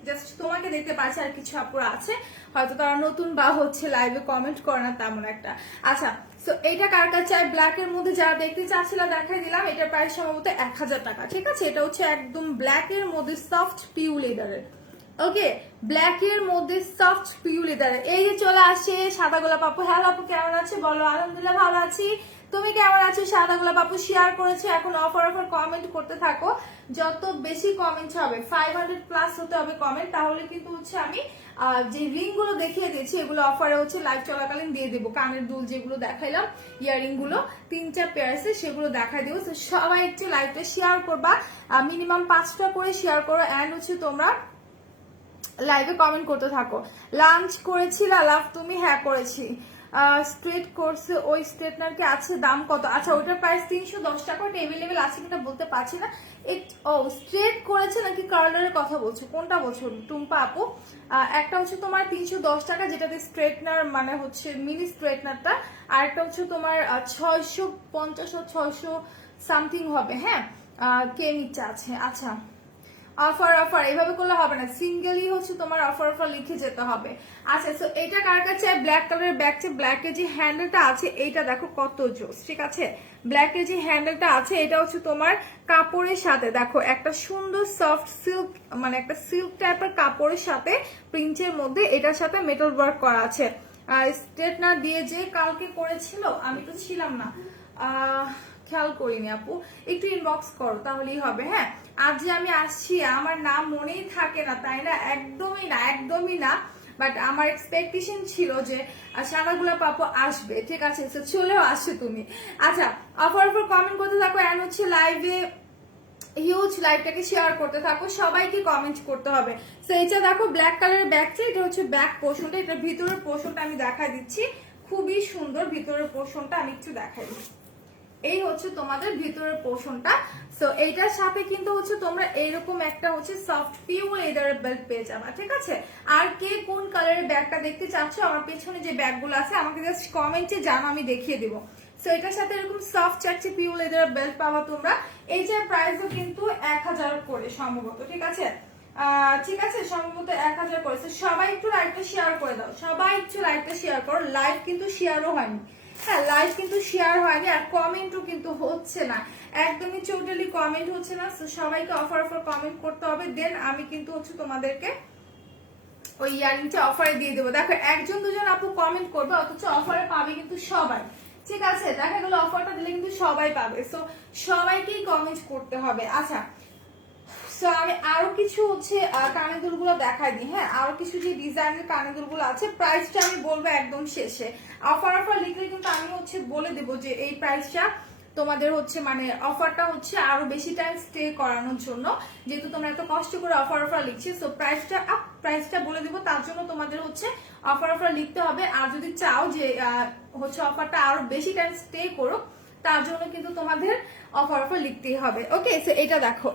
জাস্ট তোমাকে দেখতে পাচ্ছি, আর কিছু আপুরা আছে হয়তো তারা নতুন বা হচ্ছে লাইভে কমেন্ট করে না তেমন একটা। আচ্ছা, সো এইটা কার কাছে চাই? ব্ল্যাক এর মধ্যে যারা দেখতে চাচ্ছিলাম দেখাই দিলাম। এটার প্রাইস সম্ভবত 1000 টাকা। ঠিক আছে, এটা হচ্ছে একদম ব্ল্যাক এর মধ্যে সফট পিউ লেদারের। ওকে, ব্ল্যাক এর মধ্যে সফট পিউ লেদারের। এই যে চলে আসছে সাদা গোলাপ আপু। হ্যালো আপু, কেমন আছে বলো? আলহামদুলিল্লাহ ভালো আছি, তুমি কেমন আছো? সাদা গোলাপ আপু শেয়ার করেছে। এখন অফার কমেন্ট করতে থাকো, যত বেশি কমেন্ট হবে, 500 প্লাস হতে হবে কমেন্ট, তাহলে কিন্তু হচ্ছে আমি যে রিং গুলো দেখিয়ে দিয়েছি এগুলো অফারে হচ্ছে লাইভ চলাকালীন দিয়ে দেবো। কানের দুল যেগুলো দেখাইলাম, ইয়ারিং গুলো 3টা পেয়ার্সে, সেগুলো দেখাই দেবো। সবাই একটু লাইভটা শেয়ার করবা, মিনিমাম 5টা করে শেয়ার করো, এন্ড হচ্ছে তোমরা লাইভে কমেন্ট করতে থাকো। লাঞ্চ করেছি লাভ তুমি? হ্যাঁ করেছি। স্ট্রেট কোর্সে ওই স্ট্রেটনার কি আছে, দাম কত? আচ্ছা ওইটার প্রাইস 310 টাকা, ওটা অ্যাভেলেবেল আছে কিনা বলতে পারছি না। স্ট্রেট করেছে নাকি কার্লারের কথা বলছো, কোনটা বলছো টুম্পা আপু? একটা হচ্ছে তোমার 310 টাকা যেটাতে স্ট্রেটনার মানে হচ্ছে মিনি স্ট্রেটনারটা, আর একটা হচ্ছে তোমার 650 ও 600 সামথিং হবে। হ্যাঁ কে নিচে আছে? আচ্ছা অফার অফার এইভাবে করলে হবে না, সিঙ্গেলই হচ্ছে তোমার অফার অফার লিখে যেতে হবে। আচ্ছা সো এটা কার কাছে ব্ল্যাক কালারের ব্যাগ চেয়ে ব্ল্যাকের যে হ্যান্ডেলটা আছে এইটা দেখো কত জোস, ঠিক আছে? ব্ল্যাকের যে হ্যান্ডেলটা আছে এটা হচ্ছে তোমার কাপড়ের সাথে দেখো একটা সুন্দর সফট সিল্ক মানে একটা সিল্ক টাইপের কাপড়ের সাথে প্রিন্টের মধ্যে এটার সাথে মেটাল ওয়ার্ক করা আছে। স্ট্রেটনার দিয়ে যে কালকে করেছিল, আমি তো ছিলাম না, খেয়াল করিনি আপু, একটু ইনবক্স করো তাহলেই হবে। হ্যাঁ আজ যে আমি আসছি আমার নাম মনেই থাকে না তাই না? একদমই না, একদমই না। বাট আমার এক্সপেকটেশন ছিল যে সানাগুলো পাপু আসবে, ঠিক আছে? চলেও আসছে তুমি। আচ্ছা অফার অফার কমেন্ট করতে থাকো, এন্ড হচ্ছে লাইভে হিউজ লাইভটাকে শেয়ার করতে থাকো, সবাইকে কমেন্ট করতে হবে। তো এটা দেখো ব্ল্যাক কালারের ব্যাগটা, এটা হচ্ছে ব্যাক পোর্শনটা, এটা ভিতরের পোর্শনটা আমি দেখা দিচ্ছি, খুবই সুন্দর ভিতরের পোর্শনটা আমি একটু দেখাই দিচ্ছি। এই হচ্ছে তোমাদের ভিতরের পোর্শনটা। সো এইটার সাথে কিন্তু হচ্ছে তোমরা এইরকম একটা হচ্ছে সফট পিওর লেদারের বেল্ট পেয়ে যাবা, ঠিক আছে? আর কে কোন কালারের ব্যাগটা দেখতে চাচ্ছ, আমার পেছনে যে ব্যাগগুলো আছে আমাকে জাস্ট কমেন্টে জানো, আমি দেখিয়ে দিব। সো এটার সাথে এরকম সফট চাচ্ছি পিওর লেদারের বেল্ট পাবা তোমরা। এইটার প্রাইসও কিন্তু 1000 করে সম্ভবত, ঠিক আছে? ঠিক আছে সম্ভবত 1000 করে। সবাই একটু লাইভটা শেয়ার করে দাও, সবাই একটু লাইভটা শেয়ার করো। লাইভ কিন্তু শেয়ারও হয়নি, হ্যাঁ লাইভ কিন্তু শেয়ার হয়নি, আর কমেন্টও কিন্তু হচ্ছে না, একদমই টোটালি কমেন্ট হচ্ছে না। সবাইকে অফার অফার কমেন্ট করতে হবে, দেন আমি কিন্তু হচ্ছে তোমাদেরকে ওই ইয়ারিংটা অফারে দিয়ে দেবো। দেখো একজন দুজন আপু কমেন্ট করবে অথচ অফারে পাবে কিন্তু সবাই, ঠিক আছে? দেখা গেল অফারটা দিলে কিন্তু সবাই পাবে, সো সবাইকেই কমেন্ট করতে হবে। আচ্ছা সো আমি আরো কিছু হচ্ছে কানের দুলগুলো দেখাই দিই। হ্যাঁ আরো কিছু যে ডিজাইনের কানের দুলগুলো আছে, প্রাইসটা আমি বলবো একদম শেষে। অফার অফার লিখলে কিন্তু আমি হচ্ছে বলে দেবো যে এই প্রাইসটা তোমাদের হচ্ছে মানে অফারটা হচ্ছে আরো বেশি টাইম স্টে করানোর জন্য, যেহেতু তোমরা এত কষ্ট করে অফার অফার লিখছি। সো প্রাইসটা বলে দিব, তার জন্য তোমাদের হচ্ছে অফার অফার লিখতে হবে। আর যদি চাও যে হচ্ছে অফারটা আরো বেশি টাইম স্টে করো, তার জন্য কিন্তু তোমাদের অফার অফার লিখতেই হবে। ওকে সো এটা দেখো,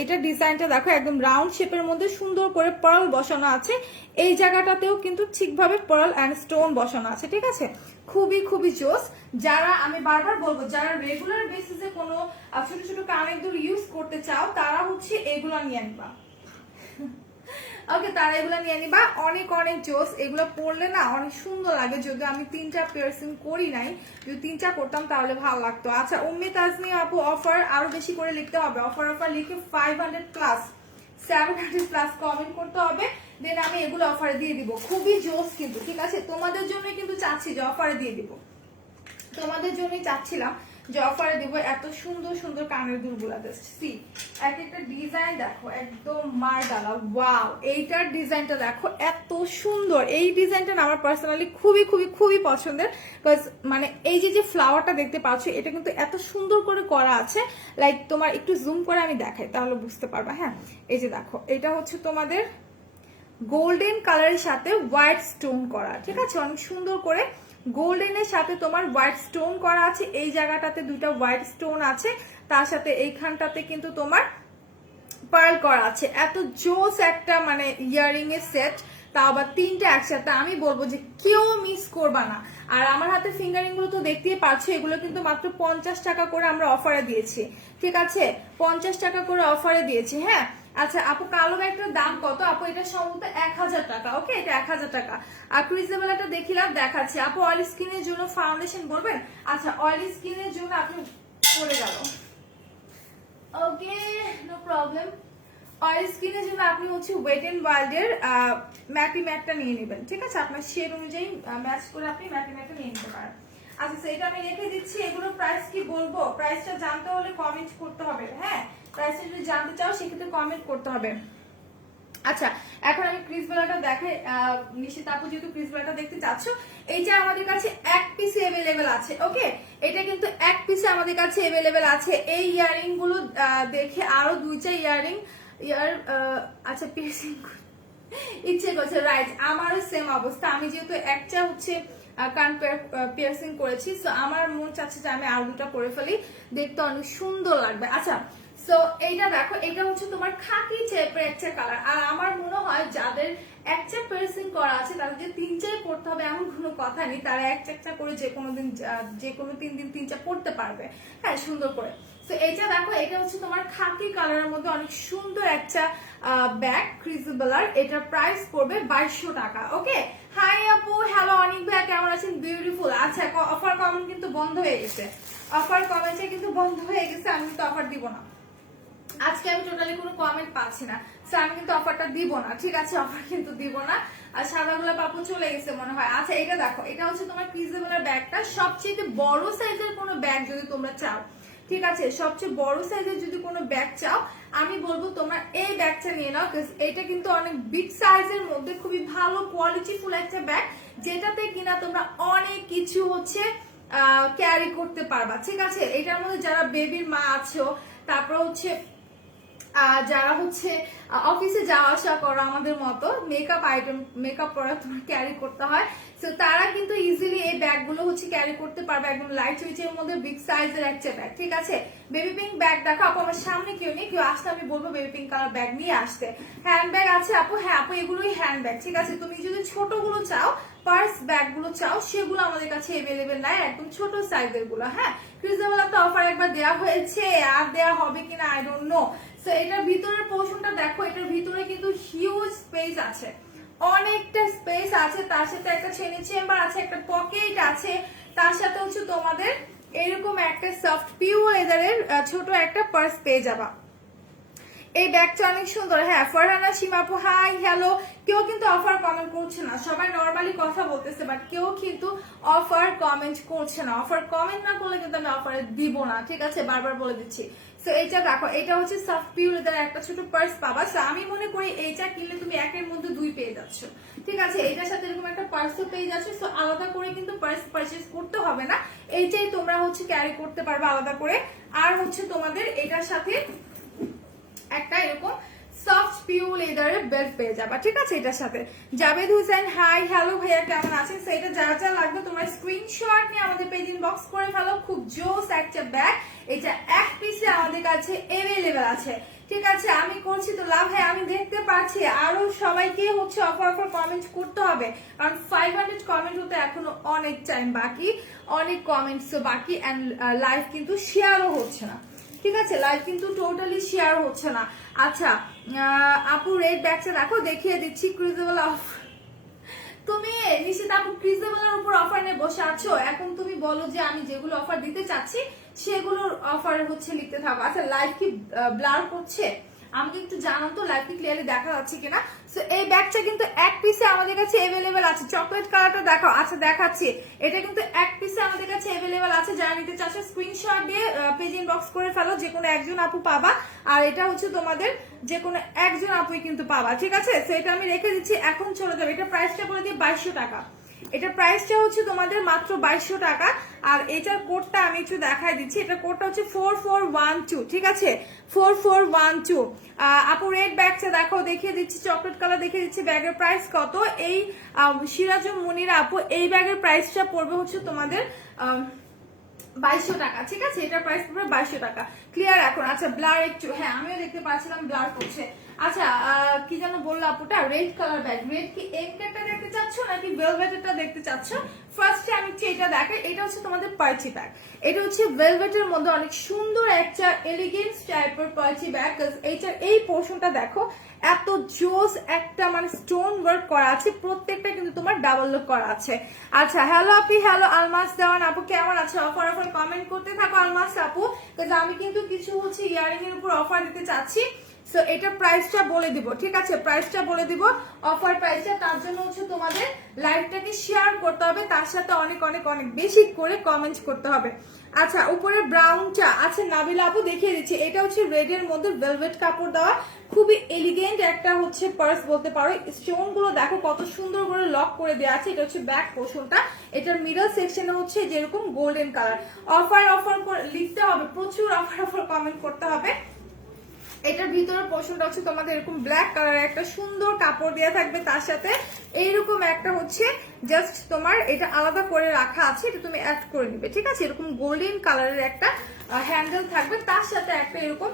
এটা ডিজাইনটা দেখো একদম রাউন্ড শেপের মধ্যে সুন্দর করে পার্ল বসানো আছে, এই জায়গাটাতেও কিন্তু ঠিকভাবে পার্ল এন্ড স্টোন বসানো আছে, ঠিক আছে? খুবই খুবই জোস। যারা আমি বারবার বলবো যারা রেগুলার বেসিসে কোনো ছোট ছোট কানের দুল ইউজ করতে চাও তারা হচ্ছে এগুলো নিয়ে নিবা। ওকে তারা এগুলো নিয়ে নিবা, অনেক অনেক জোস, এগুলো পরলে না অনেক সুন্দর লাগে। যদি আমি 3টা পিয়ার্সিং করি নাই, যদি 3টা করতাম তাহলে ভালো লাগতো। আচ্ছা উম্মি তাজমি আপু অফার আরো বেশি করে লিখতে হবে, অফার অফার লিখে 500 প্লাস 700 প্লাস কমেন্ট করতে হবে, দেন আমি এগুলো অফারে দিয়ে দিব। খুবই জোস কিন্তু, ঠিক আছে? তোমাদের জন্য কিন্তু চাচ্ছি যে অফারে দিয়ে দিব, তোমাদের জন্যই চাচ্ছিলাম যে অফারে দিব এত সুন্দর সুন্দর কানের দুলগুলা। সি এক একটা ডিজাইন দেখো একদম মারডালা, ওয়াও এইটার ডিজাইনটা দেখো এত সুন্দর। এই ডিজাইনটা না আমার পার্সোনালি খুবই খুবই খুবই পছন্দের, বিকজ মানে এই যে ফ্লাওয়ারটা দেখতে পাচ্ছ এটা কিন্তু এত সুন্দর করে করা আছে। লাইক তোমার একটু জুম করে আমি দেখাই তাহলে বুঝতে পারবা। হ্যাঁ এই যে দেখো এটা হচ্ছে তোমাদের গোল্ডেন কালারের সাথে হোয়াইট স্টোন করা, ঠিক আছে? অনেক সুন্দর করে গোল্ডেনের সাথে তোমার হোয়াইট স্টোন করা আছে, এই জায়গাটাতে দুইটা হোয়াইট স্টোন আছে, তার সাথে এইখানটাতে কিন্তু তোমার পার্ল করা আছে। এত জোস একটা মানে ইয়ারিং এর সেট, তা আবার 3টা একসাথে। আমি বলবো যে কেউ মিস করবা না। আর আমার হাতে ফিঙ্গারিং গুলো তো দেখতেই পাচ্ছ, এগুলো কিন্তু মাত্র 50 টাকা করে আমরা অফারে দিয়েছি, ঠিক আছে? 50 টাকা করে অফারে দিয়েছি। হ্যাঁ আচ্ছা আপু কালো ব্যাগটার দাম কত? আপু এটা সম্ভবত 1000 টাকা। ওকে এটা 1000 টাকা। আর ক্রিজেবেলাটা দেখিলাম দেখাচ্ছি। আপু অয়েলি স্কিনের জন্য ফাউন্ডেশন বলবেন? আচ্ছা অয়েলি স্কিনের জন্য আপনি পড়ে গেল, ওকে নো প্রবলেম। অয়েল স্কিনের জন্য আপনি হচ্ছে ওয়েট এন্ড ওয়াইল্ডের ম্যাটি ম্যাটটা নিয়ে নেবেন, ঠিক আছে? আপনার শেড অনুযায়ী ম্যাচ করে আপনি ম্যাটি ম্যাটটা নিয়ে নিতে পারেন। আচ্ছা সেটা আমি রেখে দিচ্ছি। এগুলোর প্রাইস কি বলবো? প্রাইসটা জানতে হলে কমেন্ট করতে হবে। হ্যাঁ প্রাইসটা যদি জানতে চাও সেক্ষেত্রে কমেন্ট করতে হবে। আচ্ছা এখন আমি ক্রিস বেলাটা দেখাই। নিশিত আপু যেহেতু ক্রিস বেলাটা দেখতে চাচ্ছ, এইটা আমাদের কাছে এক পিসে অ্যাভেলেবেল আছে। ওকে এটা কিন্তু এক পিসে আমাদের কাছে অ্যাভেলেবেল আছে। এই ইয়ারিং গুলো দেখে আরো 2টা ইয়ারিং আচ্ছা পিয়ার্সিং ইচ্ছে করছে, রাইট, আমারও সেম অবস্থা। আমি যেহেতু একটা হচ্ছে কান পিয়ার্সিং করেছি, সো আমার মন চাচ্ছে যে আমি আরো দুটা করে ফেলি, দেখতে অনেক সুন্দর লাগবে। আচ্ছা, সো এইটা দেখো, এটা হচ্ছে তোমার খাকি টাইপের একটা কালার। আর আমার মনে হয় যাদের একটা পিয়ার্সিং করা আছে তাদের যে 3টাই পড়তে হবে এমন কোনো কথা নেই, তারা একটা একটা করে যে কোনো দিন, যে কোনো 3 দিন 3টা পড়তে পারবে, হ্যাঁ, সুন্দর করে। তো এইটা দেখো, এটা হচ্ছে তোমার খাকি কালারের মধ্যে অনেক সুন্দর একটা ব্যাগ, ক্রিজেবলার। এটার প্রাইস পড়বে 2200 টাকা। ওকে, হাই আপু, হ্যালো অনিক ভাই, কেমন আছেন? বিউটিফুল। আচ্ছা, অফার কমেন্ট কিন্তু বন্ধ হয়ে গেছে, অফার কমেন্টে কিন্তু বন্ধ হয়ে গেছে। আমি কিন্তু অফার দিব না আজকে, আমি টোটালি কোনো কমেন্ট পাচ্ছি না, সো আমি কিন্তু অফারটা দিব না, ঠিক আছে? অফার কিন্তু দিব না। আর সাদা গোলাপ আপু চলে গেছে মনে হয়। আচ্ছা, এটা দেখো, এটা হচ্ছে তোমার ক্রিজেবলার ব্যাগটা। সবচেয়ে বড় সাইজের কোনো ব্যাগ যদি তোমরা চাও, ঠিক আছে, সবচেয়ে বড় সাইজের যদি কোনো ব্যাগ চাও, আমি বলবো তোমরা এই ব্যাগটা নিয়ে নাও। এটা কিন্তু অনেক বিগ সাইজের মধ্যে খুবই ভালো কোয়ালিটিফুল একটা ব্যাগ, যেটাতে কিনা তোমরা অনেক কিছু হচ্ছে ক্যারি করতে পারবা, ঠিক আছে? এটার মধ্যে যারা বেবির মা আছো, তারপর হচ্ছে যারা হচ্ছে অফিসে যাওয়া আসা করো আমাদের মতো, মেকআপ আইটেম, মেকআপ প্রোডাক্ট তোমার ক্যারি করতে হয়, তো তারা কিন্তু ইজিলি এই ব্যাগগুলো হচ্ছে ক্যারি করতে পারবে। একদম লাইট ওয়েটের মধ্যে বিগ সাইজের একটা ব্যাগ, ঠিক আছে? বেবি পিঙ্ক ব্যাগ দেখো আপু, আমার সামনে কেউ নেই, কেউ আসলে আমি বলবো বেবি পিঙ্ক কালার ব্যাগ নিয়ে আসতে। হ্যান্ড ব্যাগ আছে আপু, হ্যাঁ আপু, এগুলোই হ্যান্ড ব্যাগ, ঠিক আছে? তুমি যদি ছোটগুলো চাও, পার্স ব্যাগ গুলো চাও, সেগুলো আমাদের কাছে এভেলেবেল নাই, একদম ছোট সাইজের গুলো। হ্যাঁ, ক্রিজেবল একটা অফার একবার দেওয়া হয়েছে, আর দেওয়া হবে কিনা আই ডোন্ট নো। সো এটার ভিতরের পোর্শনটা দেখো, এটার ভিতরে কিন্তু হিউজ স্পেস আছে, অনেকটা স্পেস আছে, তার সাথে একটা চেনি চেম্বার আছে, একটা পকেট আছে, তার সাথে হচ্ছে তোমাদের এরকম একটা সফট পিওর লেদারের ছোট একটা পার্স পেয়ে যাবা। এই ব্যাগটা অনেক সুন্দর। হ্যাঁ, ফরহানা সীমাপু, হাই হ্যালো। কেউ কিন্তু অফার কমেন্ট করছে না, সবাই নর্মালি কথা বলতেছে, বাট কেউ কিন্তু অফার কমেন্ট করছে না। অফার কমেন্ট না করলে কিন্তু আমি অফারে দিব না, ঠিক আছে? বারবার বলে দিচ্ছি। সো এইটা দেখো, এটা হচ্ছে সফট পিওর লেদার একটা ছোট পার্স পাবা। সো আমি মনে করি এইটা কিনলে তুমি একের মধ্যে 2 পেয়ে যাচ্ছ, ঠিক আছে? এটার সাথে এরকম একটা পার্সও পেয়ে যাচ্ছে। সো আলাদা করে কিন্তু পার্স পারচেজ করতে হবে না, এইটাই তোমরা হচ্ছে ক্যারি করতে পারবে আলাদা করে। আর হচ্ছে তোমাদের এটার সাথে একটা এরকম সফট পিওর লেদারের বেল্ট পেয়ে যাবা, ঠিক আছে? এটার সাথে। জাবেদ হুসেন, হাই হ্যালো ভাইয়া, কেমন আছেন? সেটা যা যা লাগবে তোমার স্ক্রিনশট নিয়ে আমাদের পেজ ইনবক্স করে ফেলো। খুব জোস একটা ব্যাগ, এটা এক পিসে আমাদের কাছে এভেলেবেল আছে, ঠিক আছে? আমি করছি তো লাভ, হ্যাঁ আমি দেখতে পাচ্ছি। আরো সবাইকে হচ্ছে অফার কমেন্ট করতে হবে, কারণ 500 কমেন্ট হতে এখনো অনেক টাইম বাকি, অনেক কমেন্টস বাকি, এন্ড লাইভ কিন্তু শেয়ারও হচ্ছে না, ঠিক আছে? লাইভ কিন্তু টোটালি শেয়ার হচ্ছে না। আচ্ছা আপু, রেড ব্যাগটা দেখো, দেখিয়ে দিচ্ছি। ক্রিজেবল অফ, তুমি নিশ্চিত আপু ক্রিজেবলের উপর অফার নিয়ে বসে আছো। এখন তুমি বলো যে আমি যেগুলো অফার দিতে চাচ্ছি সেগুলোর অফার হচ্ছে লিখতে থাকো। আচ্ছা, লাইভ কি ব্লার করছে? আমাকে একটু জানো তো, লাইভ কি ক্লিয়ারলি দেখা যাচ্ছে কিনা। সো এই ব্যাগটা কিন্তু এক পিসে আমাদের কাছে এভেলেবেল আছে। চকলেট কালারটা দেখো, আচ্ছা দেখাচ্ছি, এটা কিন্তু এক পিসে আমাদের কাছে এভেলেবেল আছে। যারা নিতে চাচ্ছ স্ক্রিনশট দিয়ে পেজ ইনবক্স করে ফেলো, যে কোনো একজন আপু পাবা। আর এটা হচ্ছে তোমাদের যে কোনো একজন আপুই কিন্তু পাবা, ঠিক আছে? সো এটা আমি রেখে দিচ্ছি, এখন চলে যাবে। এটা প্রাইসটা বলে দিয়ে 2200 টাকা। এটা প্রাইসটা হচ্ছে তোমাদের মাত্র 2200 টাকা। আর এটার কোডটা আমি একটু দেখাই দিচ্ছি, এটা কোডটা হচ্ছে 4412, ঠিক আছে? 4412। আপু রেড ব্যাগটা দেখো, দেখিয়ে দিচ্ছি, চকলেট কালার দেখিয়ে দিচ্ছি। ব্যাগের প্রাইস কত? এই সিরাজ মুনিরা আপু, এই ব্যাগের প্রাইসটা পড়বে হচ্ছে তোমাদের 2200 টাকা, ঠিক আছে? এটার প্রাইস পড়বে 2200 টাকা। ক্লিয়ার এখন? আচ্ছা, ব্লার একটু, হ্যাঁ আমিও দেখতে পাচ্ছিলাম ব্লার করছে। আচ্ছা, কি যেন বললো আপুটা, রেড কালার ব্যাগ। রেড কি এমকেটটা দেখতে চাচ্ছ নাকি ভেলভেটটা দেখতে চাচ্ছ? ফার্স্টে আমি এটা দেখাই। এটা হচ্ছে তোমাদের পার্চি ব্যাগ, এটা হচ্ছে ভেলভেটের মধ্যে অনেক সুন্দর একটা এলিগেন্স টাইপের পার্চি ব্যাগ। এইটার এই পোর্শনটা দেখো, এত জোস একটা মানে স্টোন ওয়ার্ক করা আছে, প্রত্যেকটা কিন্তু তোমার ডাবল লুক করা আছে। আচ্ছা, হ্যালো আপি, হ্যালো আলমাস দেওয়ান আপু, কেমন আছে? অফার কমেন্ট করতে থাকো আলমাস আপু, আমি কিন্তু কিছু হচ্ছে ইয়ারিং এর উপর অফার দিতে চাচ্ছি। সো এটা প্রাইসটা বলে দিব, ঠিক আছে? প্রাইসটা বলে দিব, অফার প্রাইসটা। তার জন্য হচ্ছে তোমাদের লাইভটাকে শেয়ার করতে হবে, তার সাথে অনেক অনেক অনেক বেশি করে কমেন্ট করতে হবে। আচ্ছা, উপরে ব্রাউনটা, আচ্ছা নাবিলা আপু দেখিয়ে দিচ্ছি, এটা হচ্ছে রেড এর মধ্যে ভেলভেট কাপড় দেওয়া, খুবই এলিগেন্ট একটা হচ্ছে পার্স বলতে পারো। স্টোন গুলো দেখো কত সুন্দর করে লক করে দেওয়া আছে। এটা হচ্ছে ব্যাক পোর্শনটা, এটার মিডল সেকশনে হচ্ছে যেরকম গোল্ডেন কালার। অফার লিখতে হবে, প্রচুর অফার কমেন্ট করতে হবে। এটার ভিতরের পোর্শনটা হচ্ছে তোমাদের এরকম ব্ল্যাক কালারের একটা সুন্দর কাপড় দেওয়া থাকবে, তার সাথে এইরকম একটা হচ্ছে জাস্ট তোমার এটা আলাদা করে রাখা আছে, এটা তুমি অ্যাড করে নিবে, ঠিক আছে। এরকম গোল্ডেন কালারের একটা হ্যান্ডেল থাকবে, তার সাথে একটা এরকম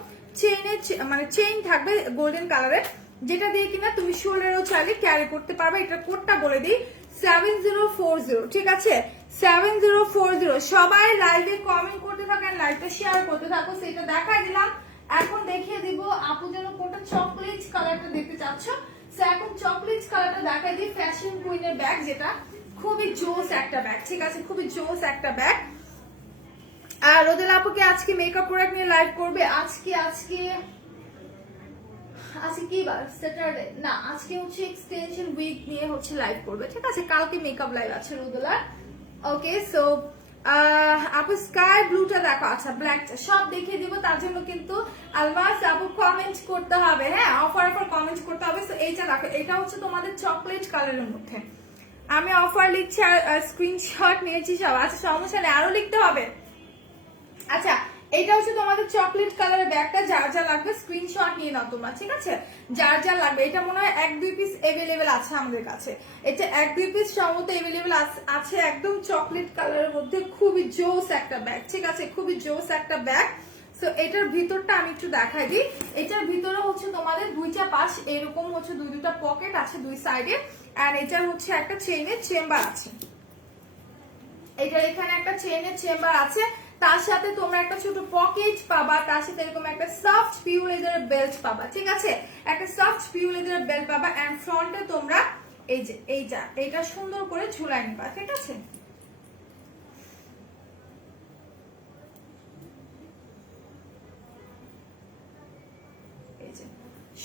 মানে চেইন থাকবে গোল্ডেন কালারের, যেটা দিয়ে কিনা তুমি শোল্ডারেও চাইলে ক্যারি করতে পারবে। এটার কোডটা বলে দিই 7040, ঠিক আছে 7040। সবাই লাইভে কমেন্ট করতে থাকেন, লাইভটা শেয়ার করতে থাকো। সেটা দেখাই দিলাম, এখন দেখিয়ে দিব আপু যেন কোনটা চকলেট কালারটা দেখতে চাচ্ছ। সো এখন চকলেট কালারটা দেখাই দিই, ফ্যাশন কুইনের ব্যাগ, যেটা খুবই জোস একটা ব্যাগ, ঠিক আছে, খুবই জোস একটা ব্যাগ। আর রোদেলা আপুকে আজকে মেকআপ প্রোডাক্ট নিয়ে লাইভ করবে। আজকে কি বার? স্যাটারডে না, আজকে হচ্ছে এক্সটেনশন উইক নিয়ে হচ্ছে লাইভ করবে, ঠিক আছে। কালকে মেকআপ লাইভ আছে রোদেলা। ওকে, সো আপু স্কাই ব্লুটা দেখো, আচ্ছা ব্ল্যাকটা সব দেখিয়ে দিব। তার জন্য কিন্তু আলমাস আপু কমেন্ট করতে হবে, হ্যাঁ অফার কমেন্ট করতে হবে। সো এইটা দেখো, এটা হচ্ছে তোমাদের চকলেট কালারের মধ্যে। আমি অফার লিখছি আর স্ক্রিনশট নিয়েছি সব, আচ্ছা সমস্যা নেই, আরো লিখতে হবে। আচ্ছা, এটা হচ্ছে তোমাদের চকলেট কালারের ব্যাগটা, যার যা লাগবে স্ক্রিনশট নিয়ে নাও তোমরা, ঠিক আছে, যার যা লাগবে। এটা মনে হয় 1-2 পিস এভেলেবেল আছে আমাদের কাছে, এটা 1-2 পিস সম্ভবত এভেলেবেল আছে। একদম চকলেট কালারের মধ্যে খুবই জোস একটা ব্যাগ, ঠিক আছে, খুবই জোস একটা ব্যাগ। সো এটার ভিতরটা আমি একটু দেখাই দিই। এটার ভিতরে হচ্ছে তোমাদের দুইটা পাশ এরকম হচ্ছে দুইটা পকেট আছে দুই সাইডে, আর এটার হচ্ছে একটা চেইনের চেম্বার আছে। এটার এখানে একটা চেইনের চেম্বার আছে, তার সাথে তোমরা একটা ছোট পকেট পাবা, তার সাথে এরকম একটা সফট পিউ লেদারের বেল্ট পাবা, ঠিক আছে, একটা সফট পিউ লেদারের বেল্ট পাবা। এন্ড ফ্রন্টে তোমরা এই যে এইটা সুন্দর করে ঝুলাই নিবা, ঠিক আছে। এই যে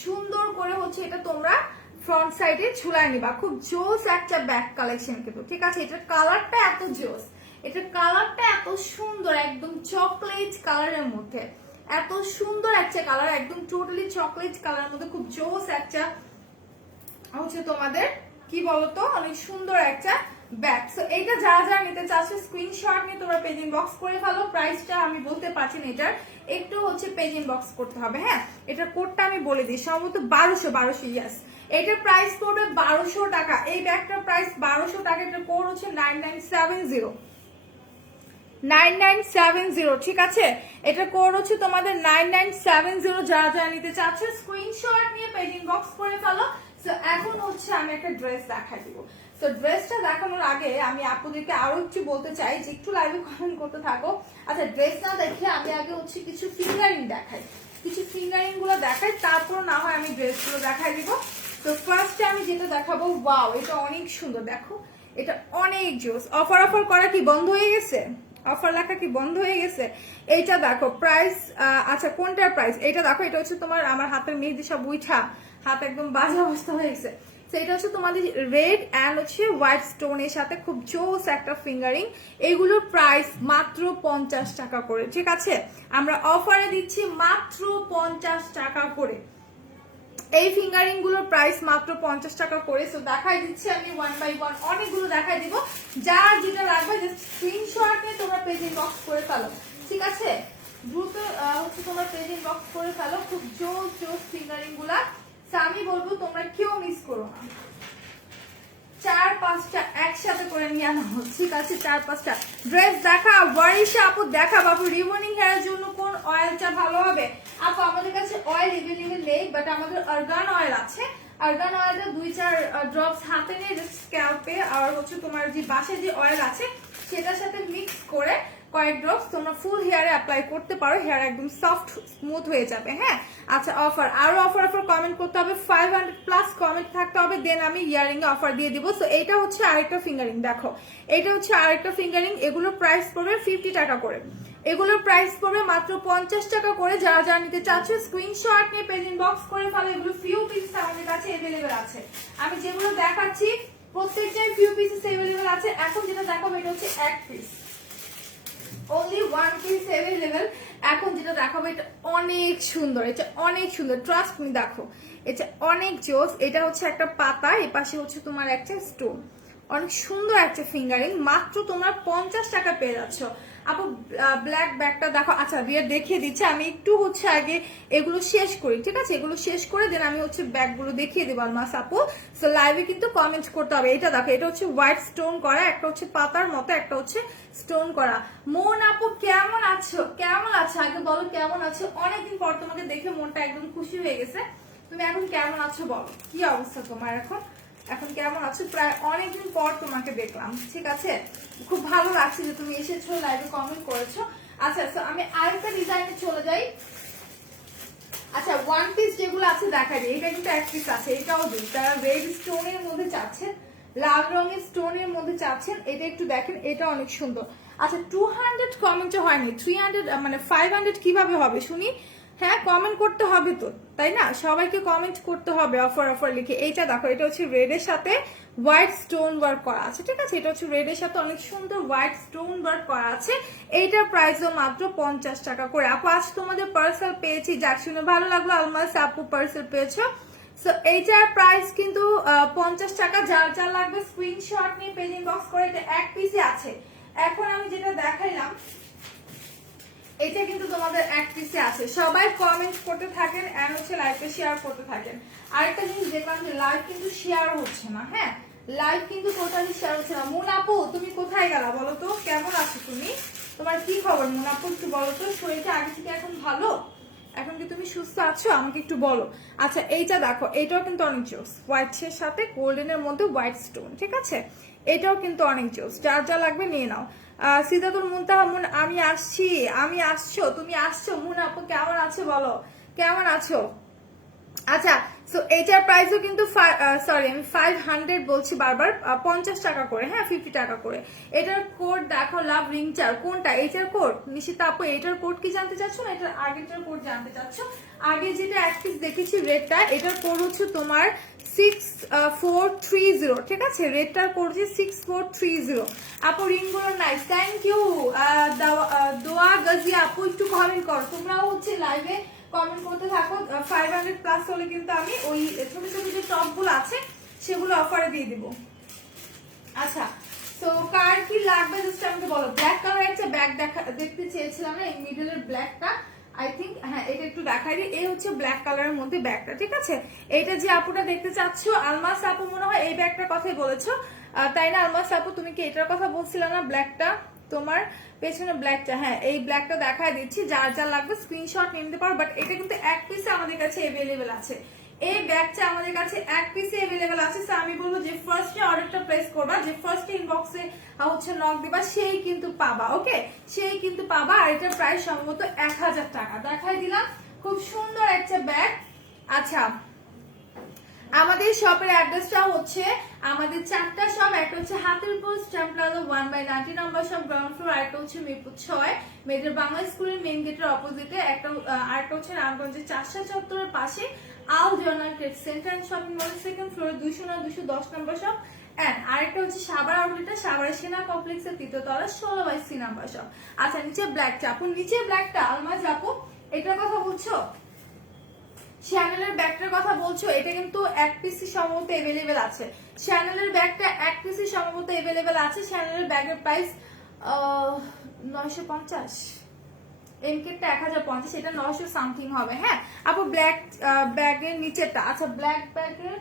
সুন্দর করে হচ্ছে এটা তোমরা ফ্রন্ট সাইডে ঝুলাই নিবা। খুব জোস একটা ব্যাগ কালেকশন কিন্তু, ঠিক আছে। এটার কালারটা এত জোস, এটার কালারটা এত সুন্দর, একদম চকলেট কালারের মধ্যে, এত সুন্দর একটা কালার, একদম টোটালি চকলেট কালারের মধ্যে খুব জোস একটা হচ্ছে তোমাদের কি বলতো অনেক সুন্দর একটা ব্যাগ। সো এইটা যারা যারা নিতে চাচ্ছ স্ক্রিনশট নিয়ে তোমরা পেজ ইনবক্স করে ফেলো। প্রাইসটা আমি বলতে পারছি না, এটার একটু হচ্ছে পেজ ইনবক্স করতে হবে, হ্যাঁ। এটার কোডটা আমি বলে দিই, সম্ভবত 1200 ইয়াস। এটার প্রাইস পড়বে 1200 টাকা, এই ব্যাগটার প্রাইস 1200 টাকা। এটার কোড হচ্ছে 9970, 9970, ঠিক আছে। এটা কোড হচ্ছে তোমাদের 9970। যারা যারা নিতে চাচ্ছে স্ক্রিনশট নিয়ে পেজ ইনবক্স করে ফেলো। সো এখন হচ্ছে আমি একটা ড্রেস দেখাই দিব। সো ড্রেসটা দেখানোর আগে আমি আপনাদেরকে আরো একটু বলতে চাই যে একটু লাইভে কমেন্ট করতে থাকো। আচ্ছা, ড্রেস না দেখে আমি আগে হচ্ছে কিছু ফিঙ্গারিং দেখাই, কিছু ফিঙ্গারিং গুলো দেখাই, তারপর না হয় আমি ড্রেসগুলো দেখাই দিব। তো ফার্স্টে আমি যেটা দেখাবো, ওয়াও এটা অনেক সুন্দর, দেখো এটা অনেক জোস। অফার করা কি বন্ধ হয়ে গেছে? অফার লেখা কি বন্ধ হয়ে গেছে? এইটা দেখো প্রাইস, আচ্ছা কোনটার প্রাইস? এটা দেখো, এটা হচ্ছে তোমার আমার হাতের মেহেদি সব উঠা, হাত একদম বাজে অবস্থা হয়ে গেছে। এটা হচ্ছে তোমাদের রেড অ্যান্ড হচ্ছে হোয়াইট স্টোনের সাথে খুব জোস একটা ফিঙ্গারিং। এগুলোর প্রাইস মাত্র 50 টাকা করে, ঠিক আছে। আমরা অফারে দিচ্ছি মাত্র 50 টাকা করে। এই ফিঙ্গারিং গুলোর প্রাইস মাত্র 50 টাকা করে। সো দেখাই দিচ্ছি আমি 1 বাই 1, অনেকগুলো দেখাই দিব। যার যেটা লাগবে জাস্ট স্ক্রিনশট নিয়ে তোমরা পেজ ইনবক্স করে ফেলো, ঠিক আছে। দ্রুত হচ্ছে তোমরা পেজ ইনবক্স করে ফেলো। খুব জোস জোস ফিঙ্গারিং গুলা, আমি বলবো তোমরা কেউ মিস করো না। 4-5টা একসাথে করে নিয়ে আনা হচ্ছে, ঠিক আছে। 4-5টা ড্রেস দেখা। ওয়ারিশা আপু দেখা, বাবু রিবনিং হেয়ারের জন্য কোন অয়েলটা ভালো হবে? আপু আমাদের কাছে অয়েল এভেলেবেল নেই, বাট আমাদের আর্গান অয়েল আছে। আর্গান অয়েলটা 2-4 ড্রপস হাতে নিয়ে জাস্ট স্ক্যাল্পে আর হচ্ছে তোমার যে বাসায় যে অয়েল আছে সেটার সাথে মিক্স করে কয়েক ড্রপস তোমরা ফুল হেয়ারে অ্যাপ্লাই করতে পারো, হেয়ার একদম সফট স্মুথ হয়ে যাবে, হ্যাঁ। আচ্ছা, অফার আরো অফার কমেন্ট করতে হবে, 500+ কমেন্ট থাকতে হবে, দেন আমি ইয়ারিং এ অফার দিয়ে দিব। সো এটা হচ্ছে আরেকটা ফিঙ্গারিং, দেখো এটা হচ্ছে আরেকটা ফিঙ্গারিং। এগুলোর প্রাইস পড়বে 50 টাকা করে, এগুলোর প্রাইস পড়বে মাত্র 50 টাকা করে। যারা যারা নিতে চাচ্ছে স্ক্রিনশট নিয়ে পেজ ইনবক্স করে ফেলো। এগুলো ফিউ পিস আমাদের কাছে अवेलेबल আছে, আমি যেগুলো দেখাচ্ছি প্রত্যেকটাই ফিউ পিসেস अवेलेबल আছে। এখন যেটা দেখাবো এটা হচ্ছে এক পিস, only 1 piece available। এখন যেটা দেখাবো এটা অনেক সুন্দর, এটা অনেক সুন্দর, ট্রাস্ট মি। দেখো এটা অনেক জোস। এটা হচ্ছে একটা পাতা, এই পাশে হচ্ছে তোমার একটা স্টোন, অনেক সুন্দর একটা ফিঙ্গারিং। মাত্র তোমরা 50 টাকা পেয়ে যাচ্ছ। আপু ব্ল্যাক ব্যাগটা দেখো। আচ্ছা রিয়া দেখিয়ে দিচ্ছে, আমি একটু হচ্ছে আগে এগুলো শেষ করি, ঠিক আছে? এগুলো শেষ করে দেন আমি হচ্ছে ব্যাগগুলো দেখিয়ে দেবো আলমাস আপু। সো লাইভে কিন্তু কমেন্ট করতে হবে। এটা দেখো, এটা হচ্ছে হোয়াইট স্টোন করা, একটা হচ্ছে পাতার মতো, একটা হচ্ছে স্টোন করা। মন আপু কেমন আছো? কেমন আছো আগে বলো, কেমন আছো? অনেকদিন পর তোমাকে দেখে মনটা একদম খুশি হয়ে গেছে। তুমি এখন কেমন আছো বলো, কি অবস্থা তোমার এখন? এখন কেমন আছো? প্রায় অনেকদিন পর তোমাকে দেখলাম, ঠিক আছে? খুব ভালো লাগছে যে তুমি এসেছো, লাইভে কমেন্ট করেছো। আচ্ছা তো আমি আরেকটা ডিজাইনে চলে যাই। আচ্ছা ওয়ান পিস যেগুলো আছে দেখা যায়, এটা কিন্তু এক পিস আছে, এটাও দিই। তারা রেড স্টোনের মধ্যে চাচ্ছেন, লাল রঙের স্টোনের মধ্যে চাচ্ছেন, এটা একটু দেখেন, এটা অনেক সুন্দর। আচ্ছা 200 কমেন্টও হয়নি, 300 মানে 500 কিভাবে হবে শুনি? হ্যাঁ কমেন্ট করতে হবে তো, তাই না? সবাইকে কমেন্ট করতে হবে অফার অফার লিখে। এইটা দেখো, এটা হচ্ছে রেডের সাথে হোয়াইট স্টোন ওয়ার্ক করা আছে, ঠিক আছে? এটা হচ্ছে রেডের সাথে অনেক সুন্দর হোয়াইট স্টোন ওয়ার্ক করা আছে। এইটার প্রাইসও মাত্র 50 টাকা করে। আপু আজ তোমাদের পার্সেল পেয়েছি, যাক শুনে ভালো লাগলো। আলমাস আপু পার্সেল পেয়েছো। সো এইটার প্রাইস কিন্তু 50 টাকা। যার যা লাগবে স্ক্রিনশট নিয়ে পেজ ইনবক্স করে, এটা এক পিসই আছে। এখন আমি যেটা দেখাইলাম এটা কিন্তু তোমাদের এক পিসে আছে। সবাই কমেন্ট করতে থাকেন এন্ড হচ্ছে লাইভে শেয়ার করতে থাকেন। আরেকটা জিনিস দেখলাম যে লাইভ কিন্তু শেয়ার হচ্ছে না, হ্যাঁ লাইভ কিন্তু টোটালি শেয়ার হচ্ছে না। মুন আপু তুমি কোথায় গেলা বলো তো? কেমন আছো তুমি? তোমার কি খবর মুন আপু, একটু বলো তো। শরীরটা আগে থেকে এখন ভালো? এখন কি তুমি সুস্থ আছো? আমাকে একটু বলো। আচ্ছা এইটা দেখো, এটাও কিন্তু অনেক জোস, হোয়াইটের সাথে গোল্ডেনের মধ্যে হোয়াইট স্টোন, ঠিক আছে? এটাও কিন্তু অনেক জোস। যার যা লাগবে নিয়ে নাও। সিদ্ধাতুল মুনতাহা মুন আমি আসছি, আমি আসছো, তুমি আসছো? মুন আপু কেমন আছো বলো, কেমন আছো? আচ্ছা সো এটার প্রাইসও কিন্তু সরি আমি 500 বলছি বারবার, 50 টাকা করে, হ্যাঁ 50 টাকা করে। এটার কোড দেখো, লাভ রিংচার কোনটা? এটার কোড নিশিতা আপু, এটার কোড কি জানতে চাচ্ছ না এটার আগেরটার কোড জানতে চাচ্ছ? আগে যেটা এক পিস দেখেছি রেডটা, এটার কোড হচ্ছে তোমার 6430, ঠিক আছে? রেডটার কোড হচ্ছে 6430। আপু রিংগুলো নাইস, থ্যাংক ইউ। দোয়া গাজি আপু একটু কমেন্ট করো, তোমরাও হচ্ছে লাইভে কমেন্ট করতে থাকো। 500 প্লাস হলে কিন্তু আমি ওই ছোট ছোট যে টপ গুলো আছে সেগুলো অফারে দিয়ে দিব। আচ্ছা তো কার কি লাগবে জাস্ট আমাকে বলো। ব্ল্যাক কালার একটা ব্যাগ দেখতে চেয়েছিলাম না, এই মিডলের ব্ল্যাকটা আই থিঙ্ক, হ্যাঁ এটা একটু দেখাই দিই। এই হচ্ছে ব্ল্যাক কালারের মধ্যে ব্যাগটা, ঠিক আছে? এইটা যে আপুটা দেখতে চাচ্ছ, আলমাস আপু মনে হয় এই ব্যাগটার কথাই বলেছো, তাই না? আলমাস আপু তুমি কি এটার কথা বলছিলে না? ব্ল্যাকটা তোমার পেছনে ব্ল্যাকটা, হ্যাঁ এই ব্ল্যাকটা দেখায় দিচ্ছি। যার যা লাগবে স্ক্রিনশট নিতে পারো, বাট এটা কিন্তু এক পিসে আমাদের কাছে অ্যাভেলেবেল আছে। এই ব্যাগটা আমাদের কাছে এক পিসে অ্যাভেলেবেল আছে। সো আমি বলবো যে ফার্স্টে অর্ডারটা প্লেস করবা, যে ফার্স্টে ইনবক্সে হচ্ছে নক দিবা, সেই কিন্তু পাবা, ওকে? সেই কিন্তু পাবা। আর এটার প্রাইস সম্ভবত 1000 টাকা। দেখাই দিলাম, খুব সুন্দর একটা ব্যাগ। আচ্ছা আমাদের শপের অ্যাড্রেসটা হচ্ছে, আমাদের চারটা শপ, একটা হচ্ছে হাতিরপুর স্ট্যাম্প প্লাজা 1/90 নম্বর শপ গ্রাউন্ড ফ্লোর, আরেকটা হচ্ছে মিরপুর 6 মেয়েদের বাংলা স্কুলের মেইন গেটের অপোজিটে, আরেকটা হচ্ছে রামগঞ্জের চাষা চত্বরের পাশে আল জর্নাল ট্রেড সেন্টার এন্ড শপিং মলের সেকেন্ড ফ্লোরে 209 210 নম্বর শপ। এন্ড আরেকটা হচ্ছে সাভার আউটলেটে সাভার সেনা কমপ্লেক্সের 3য় তলা 16/C নম্বর শপ। আচ্ছা নিচে ব্ল্যাকটা আপু, নিচে ব্ল্যাকটা আলমাজ আপু এটার কথা বলছো? শ্যানেলের ব্যাগটার কথা বলছো? এটা কিন্তু এক পিসি সম্ভবত अवेलेबल আছে। শ্যানেলের ব্যাগটা এক পিসি সম্ভবত अवेलेबल আছে। শ্যানেলের ব্যাগের প্রাইস 950, এমকেটটা 1050, এটা 900 সামথিং হবে। হ্যাঁ আপু ব্ল্যাক ব্যাগের নিচেটা, আচ্ছা ব্ল্যাক ব্যাগের,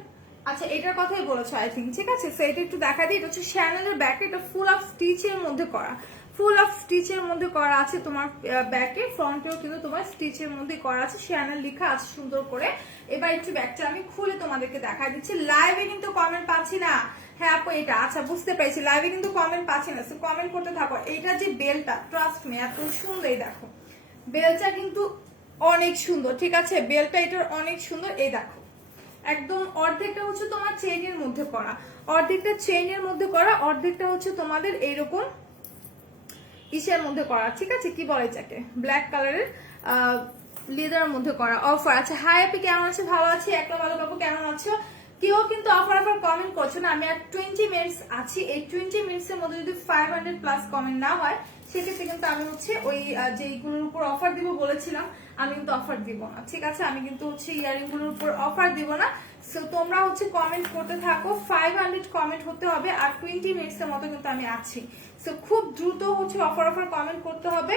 আচ্ছা এটার কথাই বলেছো আই থিঙ্ক, ঠিক আছে? সো এটা একটু দেখা দিই। এটা হচ্ছে শ্যানেলের ব্যাগ, এটা ফুল অফ স্টিচের মধ্যে করা, ফুল অফ স্টিচের মধ্যে করা আছে। তোমার ব্যাগের ফ্রন্টেও কিন্তু তোমার স্টিচের মধ্যে করা আছে, শ্যানেল লেখা আছে সুন্দর করে। এবার একটু ব্যাগটা আমি খুলে তোমাদেরকে দেখা দিচ্ছি। লাইভে কিন্তু কমেন্ট পাচ্ছি না। হ্যাঁ আপু এটা, আচ্ছা বুঝতে পেরেছি, লাইভে কিন্তু কমেন্ট পাচ্ছি না। সো কমেন্ট করতে থাকো। এটা যে বেলটা, ট্রাস্ট মি এত সুন্দর, এই দেখো বেলটা কিন্তু অনেক সুন্দর, ঠিক আছে? বেলটা এটার অনেক সুন্দর। এই দেখো একদম অর্ধেকটা হচ্ছে তোমার চেইনের মধ্যে করা, অর্ধেকটা চেইনের মধ্যে করা, অর্ধেকটা হচ্ছে তোমাদের এইরকম ইসের মধ্যে করা, ঠিক আছে? কি বলে এটাকে, ব্ল্যাক কালারের লেদারের মধ্যে করা। অফার আছে। হাই আপনি কেমন আছে? ভালো আছি। একটা ভালো বাবু কেমন আছো? কেউ কিন্তু অফার কমেন্ট করছো না। আমি আর 20 মিনিটস আছি, এই 20 মিনিটস এর মধ্যে যদি 500 প্লাস কমেন্ট না হয় সেক্ষেত্রে কিন্তু আমি হচ্ছে ওই যেইগুলোর উপর অফার দিব বলেছিলাম আমি কিন্তু অফার দিব না, ঠিক আছে? আমি কিন্তু হচ্ছে ইয়ারিং গুলোর উপর অফার দিব না। সো তোমরা হচ্ছে কমেন্ট করতে থাকো, 500 কমেন্ট হতে হবে, আর 20 মিনিটস এর মতো কিন্তু আমি আছি। সো খুব দ্রুত হচ্ছে অফার কমেন্ট করতে হবে।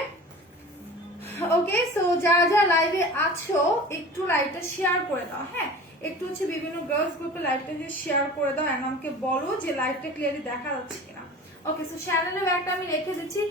ওকে, সো যারা যারা লাইভে আছো একটু লাইভটা শেয়ার করে দাও, হ্যাঁ? একটু হচ্ছে বিভিন্ন গার্লস গ্রুপে লাইভটা শেয়ার করে দাও, এবং আমাকে বলো যে লাইভটা ক্লিয়ারলি দেখা যাচ্ছে কিনা। ওকে, সো চ্যানেলের একটা আমি রেখে দিচ্ছি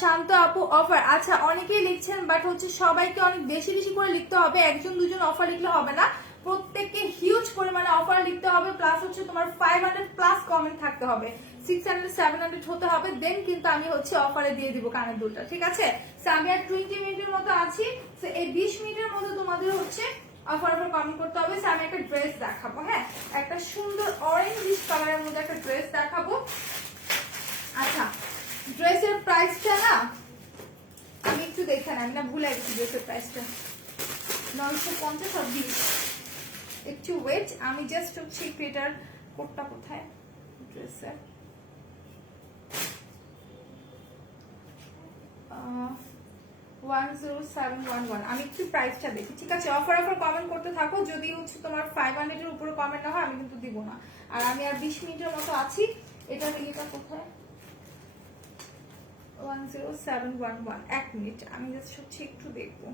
শান্ত আপু অফার। আচ্ছা, অনেকেই লিখছেন, বাট হচ্ছে সবাইকে অনেক বেশি বেশি করে লিখতে হবে, একজন দুজন অফার লিখলে হবে না, প্রত্যেককে হিউজ পরিমাণে অফার লিখতে হবে, প্লাস হচ্ছে তোমার 500 প্লাস কমেন্ট থাকতে হবে, 600 700 হতে হবে, দেন কিন্তু আমি হচ্ছে অফারে দিয়ে দিব কানের দুলটা, ঠিক আছে? সো আমি আর 20 মিনিটের মতো আছি। সো এই 20 মিনিটের মধ্যে তোমাদের হচ্ছে অফার কমেন্ট করতে হবে। সো আমি একটা ড্রেস দেখাবো, হ্যাঁ, একটা সুন্দর অরেঞ্জ কালারের মধ্যে একটা ড্রেস দেখাবো। আচ্ছা, ড্রেসের প্রাইসটা না আমি একটু দেখে নেন, না ভুলে গেছি ড্রেসের প্রাইসটা 950 আর 20। একটু ওয়েট, আমি জাস্ট হচ্ছে ক্রেটার কোডটা কোথায় ড্রেসের 10711, আমি একটু প্রাইসটা দেখি, ঠিক আছে? অফার কমেন্ট করতে থাকো, যদি হচ্ছে তোমার 500 এর উপরে কমেন্ট না হয় আমি কিন্তু দিব না। আর আমি আর 20 মিনিটের মতো আছি। এটা লিখা কোথায় 10711, 1 মিনিট, আমি জাস্ট হচ্ছে একটু দেখবো।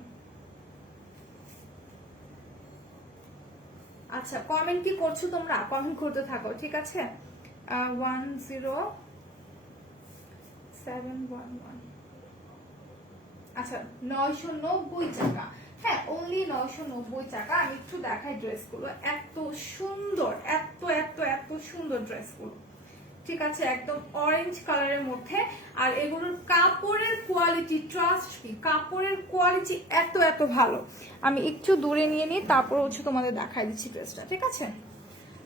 আচ্ছা, কমেন্ট কি করছো তোমরা? কমেন্ট করতে থাকো, ঠিক আছে? 10711, আচ্ছা 990 টাকা, হ্যাঁ অনলি 990 টাকা। আমি একটু দেখাই ড্রেসগুলো, এত সুন্দর, এত এত এত সুন্দর ড্রেসগুলো, ঠিক আছে? একদম অরেঞ্জ কালারের মধ্যে, আর এগুলোর কাপড়ের কোয়ালিটি, ট্রাস্ট মি, কাপড়ের কোয়ালিটি এত এত ভালো। আমি একটু দূরে নিয়ে নিই, তারপর হচ্ছে তোমাদের দেখাই দিচ্ছি ড্রেসটা, ঠিক আছে?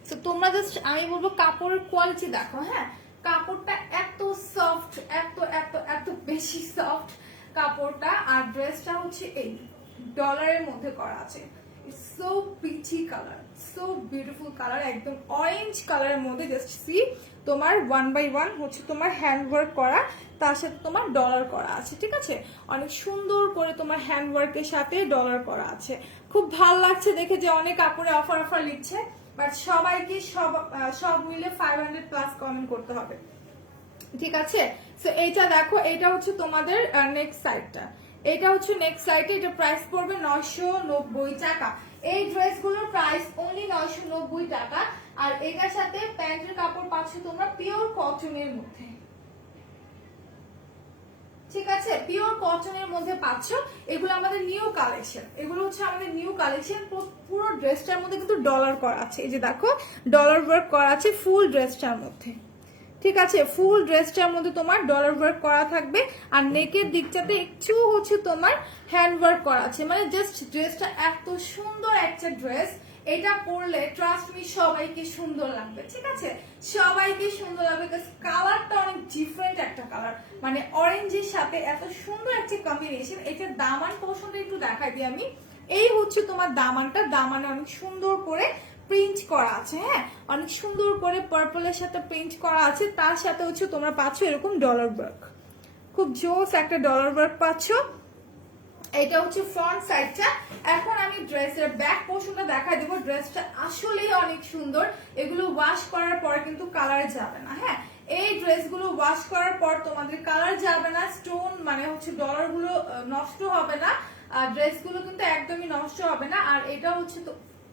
তো তোমরা জাস্ট আমি বলবো কাপড়ের কোয়ালিটি দেখো, হ্যাঁ, কাপড়টা এত সফট, এত এত এত বেশি সফট কাপড়টা। আর ড্রেসটা হচ্ছে এই ডলারের মধ্যে করা আছে, so peachy colour, so beautiful colour, একদম অরেঞ্জ কালারের মধ্যে। জাস্ট সি, তোমার 1 বাই 1 হচ্ছে তোমার হ্যান্ড ওয়ার্ক করা, তার সাথে তোমার ডলার করা আছে, ঠিক আছে? অনেক সুন্দর করে তোমার হ্যান্ড ওয়ার্কের সাথে ডলার করা আছে, খুব ভালো লাগছে দেখে যে অনেক কাপড়ে অফার লিখছে, বাট সবাইকে সব মিলে 500 প্লাস কমেন্ট করতে হবে, ঠিক আছে? সো এইটা দেখো, এটা হচ্ছে তোমাদের নেক্সট সাইডটা, এটা হচ্ছে নেক্সট সাইডে, এটা প্রাইস পড়বে 990 টাকা। এই ড্রেসগুলোর প্রাইস অনলি 990 টাকা। আর এটার সাথে প্যান্টের কাপড় পাচ্ছ তোমরা পিওর কটনের মধ্যে, ঠিক আছে? পিওর কটনের মধ্যে পাচ্ছ। এগুলো আমাদের নিউ কালেকশন, এগুলো হচ্ছে আমাদের নিউ কালেকশন। পুরো ড্রেসটার মধ্যে কিন্তু ডলার করা আছে, এই যে দেখো ডলার ওয়ার্ক করা আছে ফুল ড্রেসটার মধ্যে, ঠিক আছে? ফুল ড্রেসটার মধ্যে তোমার ডলার ওয়ার্ক করা থাকবে, আর নেকের দিকটাতে একটু হচ্ছে তোমার হ্যান্ড ওয়ার্ক করা আছে, মানে জাস্ট ড্রেসটা এত সুন্দর একটা ড্রেস। এটা পরলে ট্রাস্ট মি সবাইকে সুন্দর লাগবে, ঠিক আছে? সবাইকে সুন্দর লাগবে, কালারটা অনেক ডিফারেন্ট একটা কালার, মানে অরেঞ্জের সাথে এত সুন্দর একটা কম্বিনেশন। এটা দামান পোর্শনটা একটু দেখাই দিই আমি, এই হচ্ছে তোমার দামানটা, দামানে অনেক সুন্দর করে প্রিন্ট করা আছে, হ্যাঁ, অনেক সুন্দর করে পার্পলের সাথে প্রিন্ট করা আছে, তার সাথে হচ্ছে তোমরা পাচ্ছ এরকম ডলার ওয়ার্ক, খুব জোস একটা ডলার ওয়ার্ক পাচ্ছ। এটা হচ্ছে ফ্রন্ট সাইডটা। এখন আমি ড্রেসের ব্যাক পোর্শনটা দেখাই দেবো। ড্রেসটা আসলেই অনেক সুন্দর, এগুলো ওয়াশ করার পর কিন্তু কালার যাবে না, হ্যাঁ, এই ড্রেসগুলো ওয়াশ করার পর তোমাদের কালার যাবে না, স্টোন মানে হচ্ছে ডলার গুলো নষ্ট হবে না, আর ড্রেসগুলো কিন্তু একদমই নষ্ট হবে না। আর এটা হচ্ছে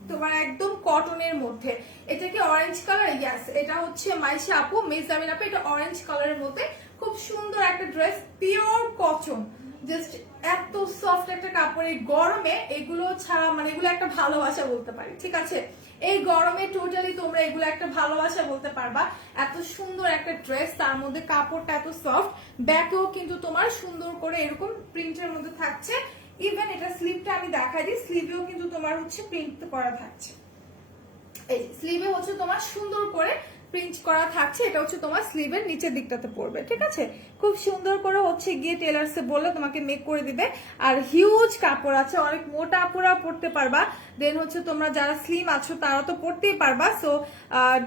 তোমার একদম কটনের মধ্যে, এটা কি অরেঞ্জ কালার? ইয়াস, এটা হচ্ছে মাইশা আপু, মেজামিন আপু, এটা অরেঞ্জ কালারের মধ্যে খুব সুন্দর একটা ড্রেস, পিওর কটন, জাস্ট এত সফট একটা কাপড়। এই গরমে এগুলো ছাড়া মানে এগুলো একটা ভালোবাসা বলতে পারি, ঠিক আছে? এই গরমে টোটালি তোমরা এগুলো একটা ভালোবাসা বলতে পারবা, এত সুন্দর একটা ড্রেস, তার মধ্যে কাপড়টা এত সফট, ব্যাকেও কিন্তু তোমার সুন্দর করে এরকম প্রিন্টের মধ্যে থাকছে। ইভেন এটা স্লিভটা আমি দেখাই দিই, স্লিভেও কিন্তু তোমার হচ্ছে প্রিন্ট করা থাকছে, এই স্লিভে হচ্ছে তোমার সুন্দর করে প্রিন্ট করা থাকছে, এটা হচ্ছে তোমার স্লিভের নিচের দিকটাতে পড়বে, ঠিক আছে? খুব সুন্দর করে হচ্ছে গিয়ে টেলার্সে বললে তোমাকে মেক করে দিবে। আর হিউজ কাপড় আছে, অনেক মোটা আপুরা পড়তে পারবা, দেন হচ্ছে তোমরা যারা স্লিম আছো তারা তো পড়তেই পারবা। সো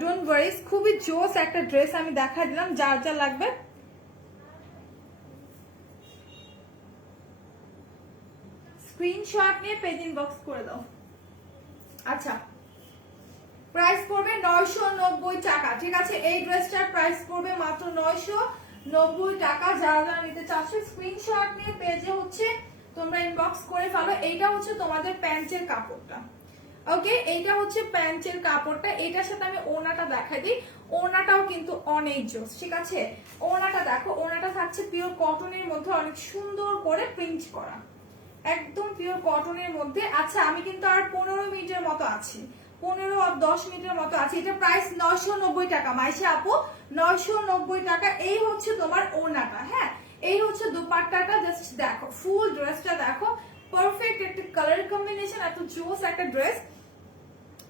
ডোন্ট ওয়ারিস, খুবই জোস একটা ড্রেস আমি দেখা দিলাম, যার যা লাগবে স্ক্রিনশট নিয়ে পেজ ইনবক্স করে দাও। আচ্ছা প্রাইস পড়বে 990 টাকা, ঠিক আছে। এই ড্রেসটার প্রাইস পড়বে মাত্র 990 টাকা। যারা যারা নিতে চাচ্ছ স্ক্রিনশট নিয়ে পেজে হচ্ছে তোমরা ইনবক্স করে ফেলো। এইটা হচ্ছে তোমাদের প্যান্টের কাপড়টা, ওকে। এইটা হচ্ছে প্যান্টের কাপড়টা। এটার সাথে আমি ওড়নাটা দেখাই দিই। ওড়নাটাও কিন্তু অনেক জোস, ঠিক আছে। ওড়নাটা দেখো, ওড়নাটা থাকছে পিওর কটনের মধ্যে, অনেক সুন্দর করে প্রিন্ট করা, একদম পিওর কটনের মধ্যে। আচ্ছা আমি কিন্তু আর 15 মিনিটের মতো আছি, 15 আর 10 মিনিটের মতো আছে। এটা প্রাইস 990 টাকা মাইশা আপু, 990 টাকা। এই হচ্ছে তোমার ওড়নাটা, হ্যাঁ। এই হচ্ছে দুপাট্টাটা, জাস্ট দেখো ফুল ড্রেসটা দেখো, পারফেক্ট একটা কালার কম্বিনেশন, এত জোস একটা ড্রেস।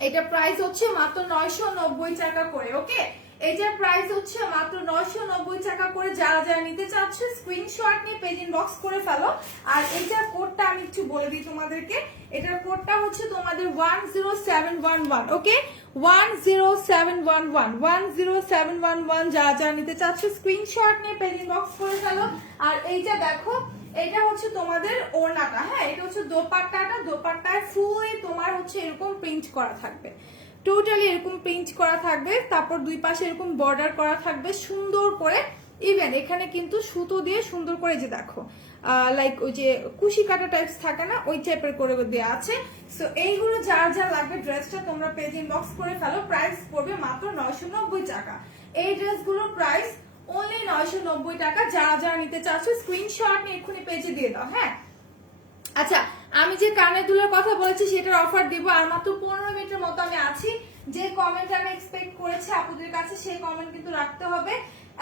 এটা প্রাইস হচ্ছে মাত্র 990 টাকা করে, ওকে। এটার প্রাইস হচ্ছে মাত্র 990 টাকা করে। যারা যারা নিতে চাচ্ছ স্ক্রিনশট নিয়ে পেজ ইনবক্স করে ফেলো। আর এটার কোডটা আমি একটু বলে দিই তোমাদেরকে। এটার কোডটা হচ্ছে তোমাদের 10711, ওকে। 10711, 10711। যারা যারা নিতে চাচ্ছ স্ক্রিনশট নিয়ে পেজ ইনবক্স করে ফেলো। আর এইটা দেখো, এটা হচ্ছে তোমাদের ওড়নাটা, হ্যাঁ। এটা হচ্ছে দোপাট্টাটা, দোপাট্টায় ফুল তোমার হচ্ছে এরকম প্রিন্ট করা থাকবে, টোটালি এরকম প্রিন্ট করা থাকবে। তারপর দুই পাশে এরকম বর্ডার করা থাকবে সুন্দর করে। ইভেন এখানে কিন্তু সুতো দিয়ে সুন্দর করে, যে দেখো লাইক ওই যে কুশি কাটা টাইপস থাকে না, ওই টাইপের করে দেওয়া আছে। সো এইগুলো যার যা লাগবে ড্রেসটা তোমরা পেজ ইনবক্স করে ফেলো। প্রাইস পড়বে মাত্র 990 টাকা। এই ড্রেসগুলোর প্রাইস অনলি 990 টাকা। যারা যারা নিতে চাচ্ছ স্ক্রিনশট নিয়ে এক্ষুনি পেজে দিয়ে দাও, হ্যাঁ। আচ্ছা আমি যে কানের দুলের কথা বলেছি সেটার অফার দিব, আর মাত্র 15 মিনিটের মতো আমি আছি। যে কমেন্ট আমি এক্সপেক্ট করেছি আপুদের কাছে সেই কমেন্ট কিন্তু রাখতে হবে।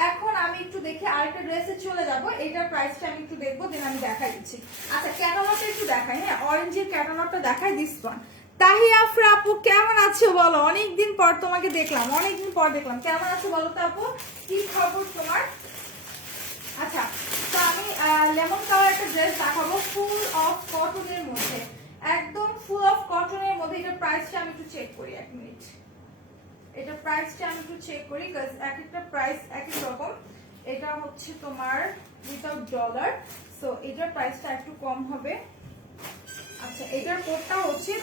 এখন আমি একটু দেখে আরেকটা ড্রেসে চলে যাব। এটার প্রাইসটা আমি একটু দেখবো, দেন আমি দেখাই দিচ্ছি। আচ্ছা ক্যাটালগটা একটু দেখাই, হ্যাঁ। অরেঞ্জের ক্যাটালগটা দেখাই, দিস ওয়ান। তাহিয়া আফরা আপু কেমন আছো বলো? অনেকদিন পর তোমাকে দেখলাম, অনেকদিন পর দেখলাম। কেমন আছো বলো তো আপু, কি খবর তোমার? আচ্ছা তো আমি লেমন কালার একটা ড্রেস দেখাবো, ফুল অফ কটনের মধ্যে, একদম ফুল অফ কটনের মধ্যে। এটা প্রাইসটা আমি একটু চেক করি, এক মিনিট। এটা প্রাইসটা আমি একটু চেক করি, কারণ এক একটা প্রাইস এক এক রকম। এটা হচ্ছে তোমার উইথাউট ডলার, সো এটার প্রাইসটা একটু কম হবে। আচ্ছা এটার কোডটা হচ্ছে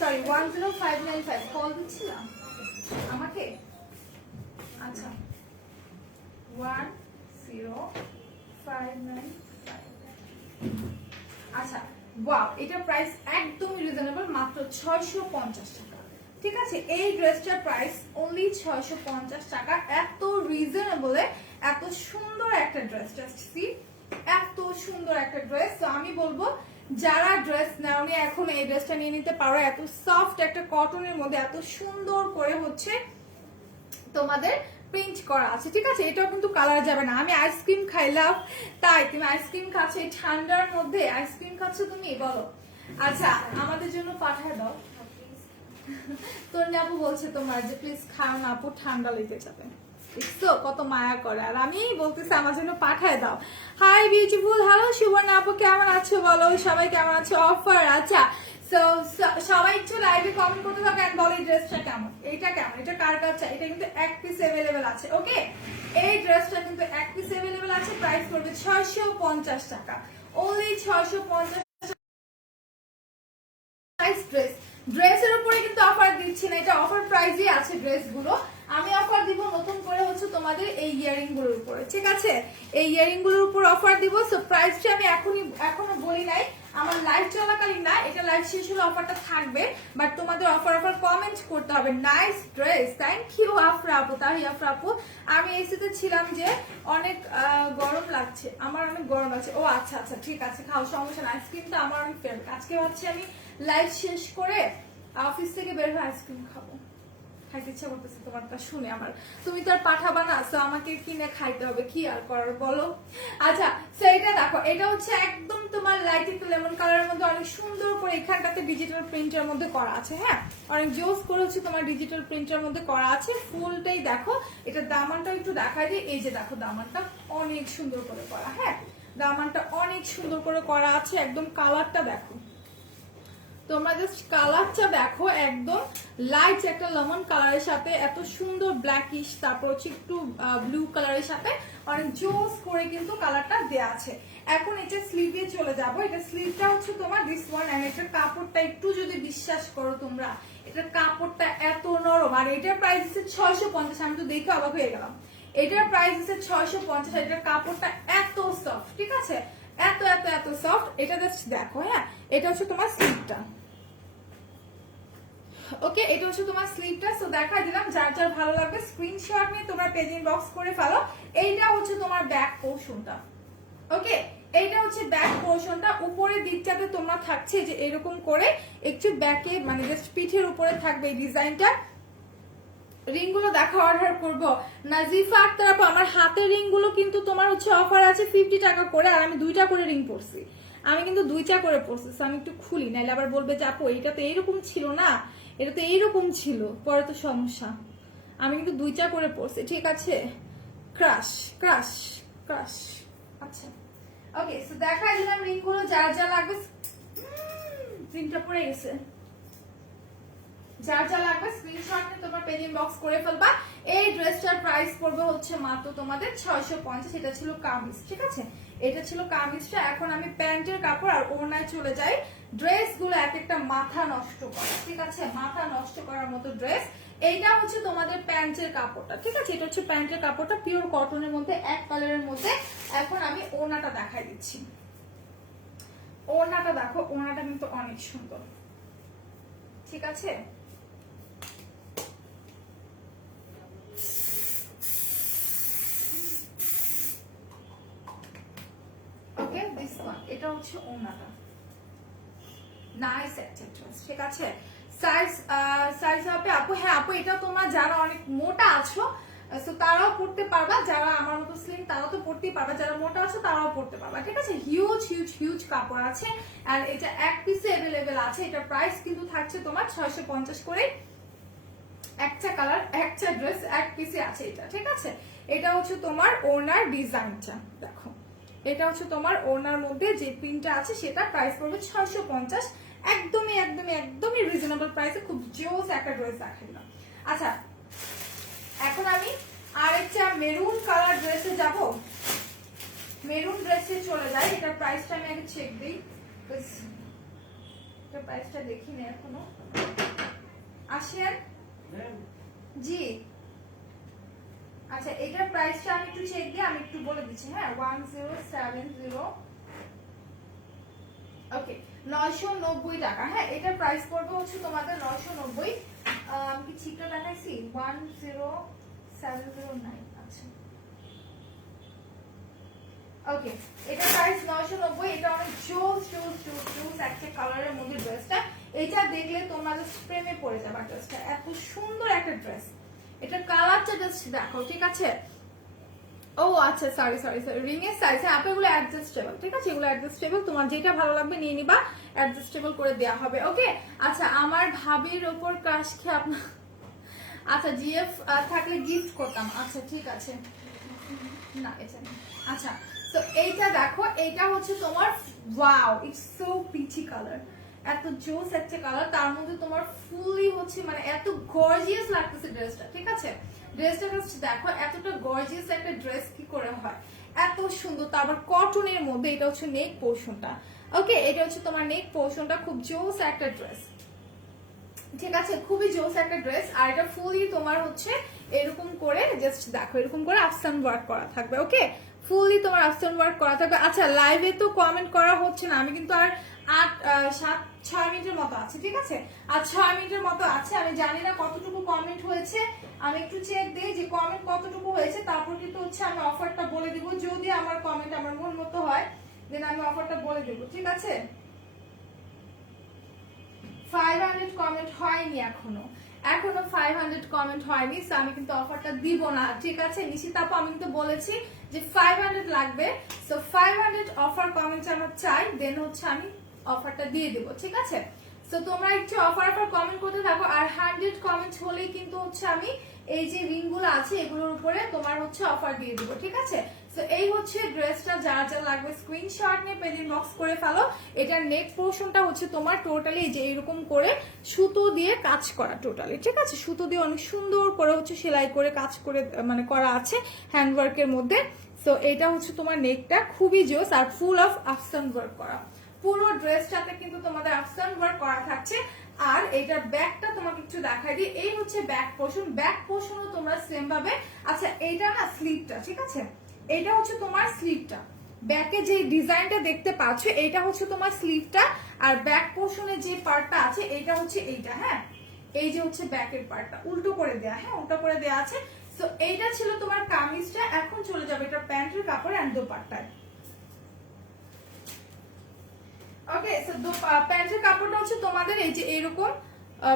10595। কল দিচ্ছিলাম আমাকে, আচ্ছা 10595। আচ্ছা ওয়াও, এটার প্রাইস একদমই রিজনেবল, মাত্র 650 টাকা, ঠিক আছে। এই ড্রেসটার প্রাইস অনলি 650 টাকা। এত রিজনেবলে এত সুন্দর একটা ড্রেস, জাস্ট সি, এত সুন্দর একটা ড্রেস। তো আমি বলবো যারা ড্রেস নেওনি এখন এই ড্রেসটা নিয়ে নিতে পারো। এত সফট একটা কটনের মধ্যে এত সুন্দর করে হচ্ছে তোমাদের প্রিন্ট করা আছে, ঠিক আছে। এটাও কিন্তু কালার যাবে না। আমি আইসক্রিম খাইলাম, তাই তুমি আইসক্রিম খাচ্ছ এই ঠান্ডার মধ্যে, আইসক্রিম খাচ্ছ তুমি, বলো। আচ্ছা আমাদের জন্য পাঠায় দাও। তোর আপু বলছে তোমার যে প্লিজ খাও না আপু, ঠান্ডা লেগে যাবে। দেখছো কত মায়া করে, আর আমি বলতেছি আমার জন্য পাঠায় দাও। হাই বিউটিফুল, হ্যালো সুবর্ণা আপু কেমন আছো বলো, সবাই কেমন আছো? অফার, আচ্ছা সবাই একটু লাইভে কমেন্ট করতে থাকো এন্ড বলো এই ড্রেসটা কেমন, এটা কেমন, এটা কার কাছে। এটা কিন্তু এক পিস अवेलेबल আছে, ওকে। এই ড্রেসটা কিন্তু এক পিস अवेलेबल আছে। প্রাইস পড়বে 650 টাকা, অনলি 650। ড্রেস, ড্রেসের উপরে কিন্তু অফার দিচ্ছি না, এটা অফার প্রাইসই আছে ড্রেসগুলো। আমি অফার দিব নতুন করে হচ্ছে তোমাদের এই ইয়ারিং গুলোর উপরে, ঠিক আছে। এই ইয়ারিং গুলোর উপর অফার দিব। সো প্রাইসটা আমি এখনো বলি নাই, আমার লাইভ চলাকালীন না, এটা লাইভ শেষ হলে অফারটা থাকবে। বাট তোমাদের অফার কমেন্ট করতে হবে। Nice dress, thank you Afra আপু, তাহিয়া আফরা আপু। আমি এসিতে ছিলাম যে অনেক গরম লাগছে, আমার অনেক গরম লাগছে। ও আচ্ছা আচ্ছা ঠিক আছে, খাও, সমস্যা না। আইসক্রিমটা আমার অনেক ফেভারিট। আজকে ভাবছি আমি লাইভ শেষ করে অফিস থেকে বের হয়ে আইসক্রিম খাবো, খাইতে ইচ্ছা করতেছে তোমারটা শুনে আমার। তুমি তো আর পাঠাবা না, সো আমাকে কিনে খাইতে হবে, কি আর করার বলো। আচ্ছা সো এটা দেখো, এটা হচ্ছে একদম তোমার লাইট একটু লেমন কালারের মধ্যে, অনেক সুন্দর করে এখানটাতে ডিজিটাল প্রিন্টের মধ্যে করা আছে, হ্যাঁ। অনেক জোস করে হচ্ছে তোমার ডিজিটাল প্রিন্টের মধ্যে করা আছে। ফুলটাই দেখো, এটা দামানটা একটু দেখাই দিই। এই যে দেখো দামানটা অনেক সুন্দর করে করা, হ্যাঁ। দামানটা অনেক সুন্দর করে করা আছে, একদম কালারটা দেখো, তোমরা জাস্ট কালারটা দেখো, একদম লাইট একটা লেমন কালারের সাথে এত সুন্দর ব্ল্যাকিশ, তারপর হচ্ছে একটু ব্লু কালারের সাথে অনেক জোস করে কিন্তু কালারটা দেয়া আছে। এখন এটা স্লিভে চলে যাব। এটা স্লিভটা হচ্ছে তোমার দিস ওয়ান, এন্ড এটার কাপড়টা একটু যদি বিশ্বাস করো তোমরা, এটার কাপড়টা এত নরম। আর এটার প্রাইস হচ্ছে 650। আমি তো দেখে অবাক হয়ে গেলাম। এটার প্রাইস হচ্ছে 650। এটার কাপড়টা এত সফট, ঠিক আছে, এত এত এত সফট। এটা জাস্ট দেখো। হ্যাঁ, এটা হচ্ছে তোমার স্লিভটা। ওকে, এটা হচ্ছে তোমার স্লিভটা। সো দেখা দিলাম, যার যার ভালো লাগবে স্ক্রিনশট নিয়ে তোমরা পেজ ইনবক্স করে ফেলো। এইটা হচ্ছে তোমার ব্যাক পোরশনটা। ওকে, এইটা হচ্ছে ব্যাক পোরশনটা। উপরের দিকটাতে তোমরা থাকছে যে এরকম করে একটু ব্যাকে, মানে জাস্ট পিঠের উপরে থাকবে এই ডিজাইনটা। রিং গুলো দেখো, অর্ডার করবো নাজিফা আক্তার আপু। আমার হাতের রিং গুলো কিন্তু তোমার হচ্ছে অফার আছে 50 টাকা করে, আর আমি 2টা করে রিং পরছি। আমি কিন্তু 2টা করে পরছি। আমি একটু খুলি, নাইলে আবার বলবে যে আপু এইটা তো এইরকম ছিল না, এটা তো এইরকম ছিল, পরে তো সমস্যা। আমি কিন্তু 2টা করে পরছি, ঠিক আছে। Crush crush crush. আচ্ছা, ওকে, সো দেখা দিলাম রিং গুলো, যার যা লাগবে। রিংটা পড়ে গেছে। যার যা লাগবে স্ক্রিনশট নিয়ে তোমার পেজ ইনবক্স করে ফেলবা। এই ড্রেসটার প্রাইস পড়বে হচ্ছে মাত্র তোমাদের 650। এটা ছিল কামিজ, ঠিক আছে, এটা ছিল কামিজটা। এখন আমি প্যান্টের কাপড় আর ওড়নায় চলে যাই। ড্রেসগুলো এক একটা মাথা নষ্ট করা, ঠিক আছে, মাথা নষ্ট করার মতো ড্রেস। এইটা হচ্ছে তোমাদের প্যান্টের কাপড়টা, ঠিক আছে, এটা হচ্ছে প্যান্টের কাপড়টা, পিওর কটনের মধ্যে, এক কালারের মধ্যে। এখন আমি ওড়নাটা দেখাই দিচ্ছি। ওড়নাটা দেখো, ওড়নাটা কিন্তু অনেক সুন্দর, ঠিক আছে। ওকে, দিস ওয়ান, এটা হচ্ছে ওড়নাটা। নাইস একটা ড্রেস, ঠিক আছে। সাইজ হবে আপু। হ্যাঁ আপু, এটা তোমরা যারা অনেক মোটা আছো তো তারাও পড়তে পারবা, যারা আমার মতো স্লিম তারাও তো পড়তেই পারবা, যারা মোটা আছো তারাও পড়তে পারবা, ঠিক আছে। হিউজ হিউজ হিউজ কাপড় আছে, আর এটা এক পিসে অ্যাভেলেবেল আছে। এটা প্রাইস কিন্তু থাকছে তোমার 650 করে। একটা কালার, একটা ড্রেস, এক পিসে আছে এটা, ঠিক আছে। এটা হচ্ছে তোমার ওড়নার ডিজাইনটা দেখো। এটা হচ্ছে তোমার ওড়নার মধ্যে যে প্রিন্টটা আছে সেটা প্রাইস পড়বে 650। একদমই একদমই একদমই রিজনেবল প্রাইসে খুব জোস একটা ড্রেস দেখালাম। আচ্ছা, এখন আমি আরেকটা মেরুন কালার ড্রেসে যাব। মেরুন ড্রেসে চলে যাই। এটার প্রাইসটা আমি আগে চেক দিই, এটা প্রাইসটা দেখি না এখনো। আসেন জি। আচ্ছা, এটার প্রাইসটা আমি একটু চেক দিই, আমি একটু বলে দিচ্ছি। হ্যাঁ, 1070। ওকে, 990 টাকা। হ্যাঁ, এটার প্রাইস পড়বে হচ্ছে তোমাদের 990। আমি কি ঠিকটা দেখাইছি? 10709। আচ্ছা, ওকে, এটা প্রাইস 990। এটা অনেক জোস জোস জোস জোস একটা কালারের মধ্যে ড্রেসটা। এটা দেখলে তোমরা জাস্ট প্রেমে পড়ে যাবে। ড্রেসটা এত সুন্দর একটা ড্রেস। এটা কালারটা জাস্ট দেখো, ঠিক আছে। ও আচ্ছা, সরি সরি সরি, রিং এর সাইজ। হ্যাঁ আপু, এগুলো অ্যাডজাস্টেবল, ঠিক আছে, এগুলো অ্যাডজাস্টেবল। তোমার যেটা ভালো লাগবে নিয়ে নিবা, অ্যাডজাস্টেবল করে দেওয়া হবে। ওকে, আচ্ছা, আমার ভাবির ওপর ক্রাশ খেয়ে আপনার, আচ্ছা জিএফ থাকলে গিফট করতাম। আচ্ছা ঠিক আছে, না এটা না। আচ্ছা, তো এইটা দেখো, এইটা হচ্ছে তোমার wow, it's so peachy colour, এত জোস একটা কালার। তার মধ্যে তোমার ফুললি হচ্ছে মানে এত গর্জিয়াস লাগতেছে ড্রেসটা, ঠিক আছে। ড্রেসটা হচ্ছে দেখো, এতটা গর্জিয়াস একটা ড্রেস কি করে হয়, এত সুন্দর। তারপর কটনের মধ্যে, এটা হচ্ছে নেক পোর্শনটা। ওকে, এটা হচ্ছে তোমার নেক পোর্শনটা, খুব জোস একটা ড্রেস, ঠিক আছে, খুবই জোস একটা ড্রেস। আর এটা ফুললি তোমার হচ্ছে এরকম করে জাস্ট দেখো, এরকম করে আফসান ওয়ার্ক করা থাকবে। ওকে, ফুললি তোমার আফসান ওয়ার্ক করা থাকবে। আচ্ছা, লাইভে তো কমেন্ট করা হচ্ছে না, আমি কিন্তু আর 6 মিনিটের মতো আছে, ঠিক আছে, আর 6 মিনিটের মতো আছে। আমি জানি না কতটুকু কমেন্ট হয়েছে, আমি একটু চেক দিই যে কমেন্ট কতটুকু হয়েছে, তারপর কিন্তু হচ্ছে আমি অফারটা বলে দিব। যদি আমার কমেন্ট আমার মন মতো হয় দেন আমি অফারটা বলে দেব, ঠিক আছে। 500 কমেন্ট হয়নি এখনো 500 কমেন্ট হয়নি, সো আমি কিন্তু অফারটা দিব না, ঠিক আছে। নিশিতা আপু, আমি কিন্তু বলেছি যে 500 লাগবে, সো 500 অফার কমেন্ট আমার চাই, দেন হচ্ছে আমি অফারটা দিয়ে দেব, ঠিক আছে। সো তোমরা একটু অফার কমেন্ট করতে থাকো, আর 100 কমেন্ট হলেই কিন্তু হচ্ছে আমি এই যে রিং গুলো আছে এগুলোর উপরে তোমার হচ্ছে অফার দিয়ে দিব, ঠিক আছে? তো এই হচ্ছে ড্রেসটা, যার যা লাগবে স্ক্রিনশট নিয়ে পেজ ইনবক্স করে ফেলো। এটার নেক পোর্শনটা হচ্ছে তোমার টোটালি যে এরকম করে সুতো দিয়ে কাজ করা টোটালি, ঠিক আছে? সুতো দিয়ে অনেক সুন্দর করে হচ্ছে সেলাই করে কাজ করে মানে করা আছে হ্যান্ডওয়ার্কের মধ্যে। তো এটা হচ্ছে তোমার নেকটা খুবই জোস আর ফুল অফ আফসান ওয়ার্ক করা। পুরো ড্রেসটাতে কিন্তু তোমাদের আফসান ওয়ার্ক করা থাকছে। আর এটার ব্যাকটা তোমাকে একটু দেখাই দিই, এই হচ্ছে ব্যাক পোর্শন। ব্যাক পোর্শনও তোমরা সেম ভাবে, আচ্ছা এইটা না স্লিভটা, ঠিক আছে? এটা হচ্ছে তোমার স্লিভটা, ব্যাকে যে ডিজাইনটা দেখতে পাচ্ছ এটা হচ্ছে তোমার স্লিভটা। আর ব্যাক পোর্শনে যে পার্টটা আছে এটা হচ্ছে এইটা, হ্যাঁ এই যে হচ্ছে ব্যাকের পার্টটা উল্টো করে দেয়া, হ্যাঁ উল্টো করে দেয়া আছে। সো এইটা ছিল তোমার কামিজটা। এখন চলে যাবে এটা প্যান্টের কাপড় এন্ড দোপাট্টায়। ওকে, সো প্যান্টের কাপড়টা হচ্ছে তোমাদের এই যে এরকম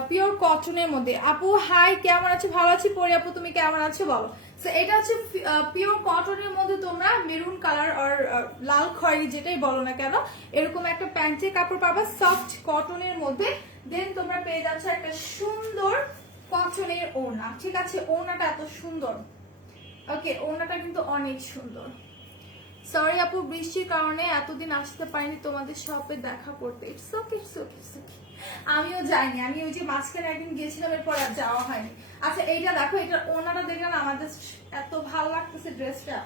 পিওর কটনের মধ্যে। আপু হাই, কেমন আছো? ভালো আছি। পরি আপু তুমি কেমন আছো বলো? সো এটা হচ্ছে পিওর কটনের মধ্যে তোমরা মেরুন কালার আর লাল খয়েরি যেটাই বলো না কেন এরকম একটা প্যান্টের কাপড় পাবা সফট কটনের মধ্যে। দেন তোমরা পেয়ে যাচ্ছ একটা সুন্দর কটনের ওড়না, ঠিক আছে? ওড়নাটা এত সুন্দর, ওকে ওড়নাটা কিন্তু অনেক সুন্দর। সরি আপু বৃষ্টির কারণে এতদিন আসতে পারিনি তোমাদের শপে দেখা করতে। It's okay, it's okay, it's okay. আমিও যাইনি, আমি ওই যে মাঝখানে একদিন গেছিলাম, এরপর আর যাওয়া হয়নি। আচ্ছা এইটা দেখো, এটার ওড়নাটা দেখলে না আমাদের এত ভালো লাগতেছে ড্রেসটা।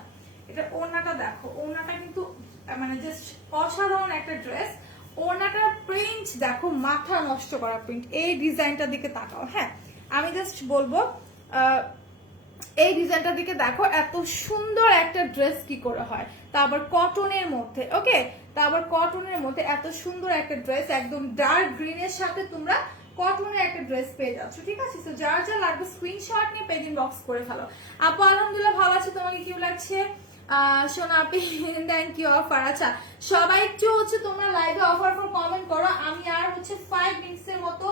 এটার ওড়নাটা দেখো, ওড়নাটা কিন্তু মানে জাস্ট অসাধারণ একটা ড্রেস। ওড়নাটার প্রিন্ট দেখো, মাথা নষ্ট করা প্রিন্ট। এই ডিজাইনটার দিকে তাকাও, হ্যাঁ আমি জাস্ট বলবো এই ডিজাইনটার দিকে দেখো, এত সুন্দর একটা ড্রেস কি করে হয়, তা আবার কটনের মধ্যে। ওকে, তা আবার কটনের মধ্যে এত সুন্দর একটা ড্রেস, একদম ডার্ক গ্রিনের সাথে তোমরা কটনের একটা ড্রেস পেয়ে যাচ্ছ, ঠিক আছে? তো যার যা লাগবে স্ক্রিনশট নিয়ে পেজ ইনবক্স করে ফেলো। আপু আলহামদুলিল্লাহ ভালো আছে, তোমাকে কি লাগছে? সোনা আপি থ্যাংক ইউ অফার। আচ্ছা সবাই একটু হচ্ছে তোমরা লাইভে অফার ফর কমেন্ট করো। আমি আর হচ্ছে 5 মিনিটসের মতো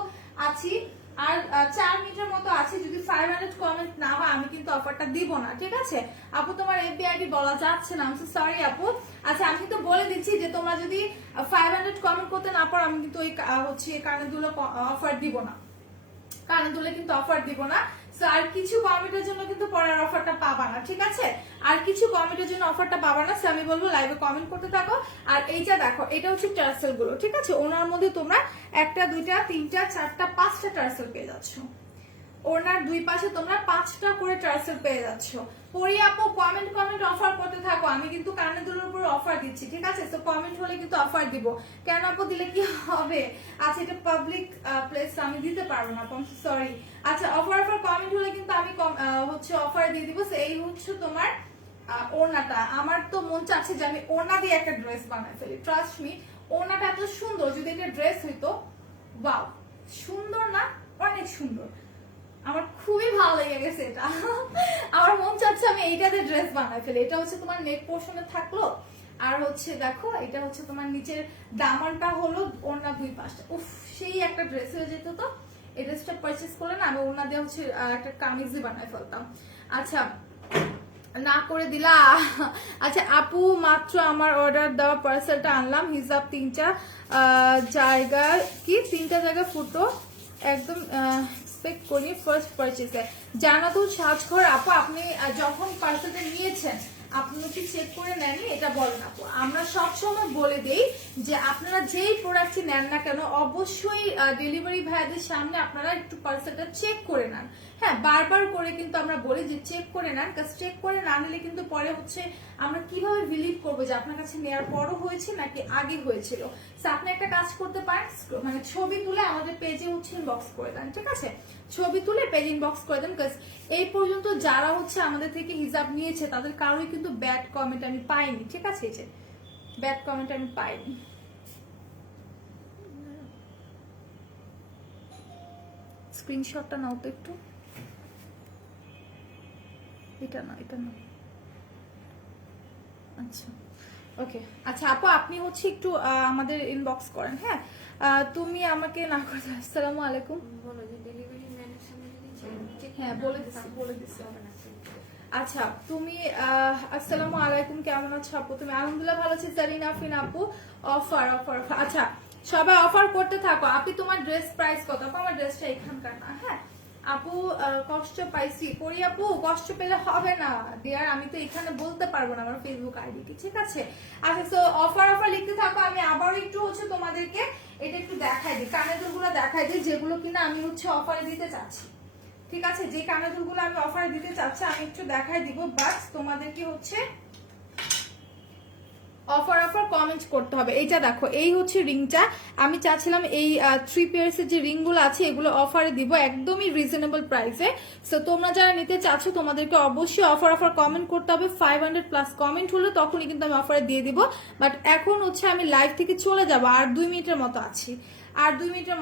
আছি, আর 4 মিনিটের মতো আছে। যদি 500 কমেন্ট না হয় আমি কিন্তু অফারটা দিব না, ঠিক আছে? আপু তোমার এফবি আইডি বলা যাচ্ছে না, আমি সরি আপু। আচ্ছা আমি তো বলে দিচ্ছি যে তোমরা যদি 500 কমেন্ট করতে না পারো আমি কিন্তু ওই হচ্ছে কানে দুলো অফার দিব না, কানে দুলে কিন্তু অফার দিব না। আর কিছু কমেন্টের জন্য কিন্তু পরের অফারটা পাবা না, ঠিক আছে? আর কিছু কমেন্টের জন্য অফারটা পাবা না। আমি বলবো লাইভে কমেন্ট করতে থাকো। আর এইটা দেখো, এটা হচ্ছে টার্সেল গুলো, ঠিক আছে? ওনার মধ্যে তোমরা 1টা 2টা 3টা 4টা 5টা টার্সেল পেয়ে যাচ্ছ। ওনার দুই পাশে তোমরা 5টা করে টার্সেল পেয়ে যাচ্ছ। পরি আপু কমেন্ট অফার করতে থাকো, আমি কিন্তু কানে দুলের উপর অফার দিচ্ছি, ঠিক আছে? তো কমেন্ট হলে কিন্তু অফার দিব। কেন আপু দিলে কি হবে? আচ্ছা এটা পাবলিক প্লেস, আমি দিতে পারবো না, সরি। আচ্ছা অফার কমেন্ট হলে কিন্তু আমি হচ্ছে অফার দিয়ে দিব। এই হচ্ছে তোমার ওড়নাটা। আমার তো মন চাচ্ছে যে আমি ওড়না দিয়ে একটা ড্রেস বানাই ফেলি। ট্রাস্ট মি, ওড়নাটা এত সুন্দর, যদি এটা ড্রেস হইতো, ওয়াও সুন্দর না? অনেক সুন্দর, আমার খুবই ভালো লেগে গেছে এটা। আমার মন চাচ্ছে আমি এইটাতে ড্রেস বানাই ফেলি। এটা হচ্ছে তোমার নেক পোর্শনে থাকলো, আর হচ্ছে দেখো এটা হচ্ছে তোমার নিচের দামানটা হলো ওড়না দুই পাশটা। উফ সেই একটা ড্রেস হয়ে যেত। তো এই ড্রেসটা পারচেজ করলে না আমি ওড়না দিয়ে হচ্ছে একটা কামিজই বানাই ফেলতাম। আচ্ছা না করে দিলা। আচ্ছা আপু মাত্র আমার অর্ডার দেওয়া পার্সেলটা আনলাম, হিজাব 3টা জায়গা কি 3টা জায়গা ফুটো একদম এক্সপেক্ট করি ফার্স্ট পারচেজে। জানাতুল সাজঘর আপু আপনি যখন পার্সেলটা নিয়েছেন আপনি কি চেক করে নেননি এটা বলেন আপু। আমরা সবসময় বলে দেই যে আপনারা যেই প্রোডাক্টটি নেন না কেন অবশ্যই ডেলিভারি ভাইদের সামনে আপনারা একটু পার্সেলটা চেক করে নেন। হ্যাঁ বারবার করে কিন্তু আমরা বলি যে চেক করে নেন, কারণ চেক করে না নিলে কিন্তু পরে হচ্ছে আমরা কিভাবে বিলিভ করবো যে আপনার কাছে নেওয়ার পরও হয়েছে নাকি আগে হয়েছিল। আপনি একটা কাজ করতে পারেন, মানে ছবি তুলে আমাদের পেজে হচ্ছে ইনবক্স করে দেন, ঠিক আছে? ছবি তুলে পেজ ইনবক্স করে দেন। এই পর্যন্ত যারা হচ্ছে আমাদের থেকে হিজাব নিয়েছে তাদের কারোই কিন্তু ব্যাড কমেন্ট আমি পাইনি, ঠিক আছে? এই যে ব্যাড কমেন্ট আমি পাইনি। স্ক্রিনশটটা নাও তো একটু, এটা না এটা না। আচ্ছা ওকে, আচ্ছা আপু আপনি হচ্ছে একটু আমাদের ইনবক্স করেন। হ্যাঁ তুমি আমাকে না করে আসসালামু আলাইকুম বলো যে ডেলিভারি ম্যানের সামনে যদি হ্যাঁ বলে দিছি। আচ্ছা তুমি আসসালামু আলাইকুম কেমন আছো আপু? তুমি আলহামদুলিল্লাহ ভালো আছি। সারিনা আফরিন আপু অফার অফার। আচ্ছা সবাই অফার করতে থাকো। আপনি তোমার ড্রেস প্রাইস কত? আপু আমার ড্রেসটা এখানকার না, হ্যাঁ আপু কষ্ট পাইছি, পরি আপু কষ্ট পেলে হবে না ডিয়ার, আমি তো এখানে বলতে পারবো না আমার ফেসবুক আইডি, ঠিক আছে? আচ্ছা, তো অফার লিখতে থাকো, আমি আবার একটু হচ্ছে তোমাদেরকে এটা একটু দেখাই দিই, কানের দুলগুলো দেখাই দিই যেগুলো কিনা আমি হচ্ছে অফারে দিতে চাচ্ছি, ঠিক আছে? যে কানের দুলগুলো আমি অফারে দিতে চাচ্ছি আমি একটু দেখাই দিব, বাট তোমাদেরকে হচ্ছে অফার কমেন্ট করতে হবে। এইটা দেখো, এই হচ্ছে রিংটা, আমি চাচ্ছিলাম এই 3 পেয়ার্সের যে রিংগুলো আছে এগুলো অফারে দিব একদমই রিজনেবল প্রাইসে। সো তোমরা যারা নিতে চাচ্ছ তোমাদেরকে অবশ্যই অফার কমেন্ট করতে হবে, 500+ কমেন্ট হলে তখনই কিন্তু আমি অফারে দিয়ে দিব। বাট এখন হচ্ছে আমি লাইভ থেকে চলে যাব, আর 2 মিনিটের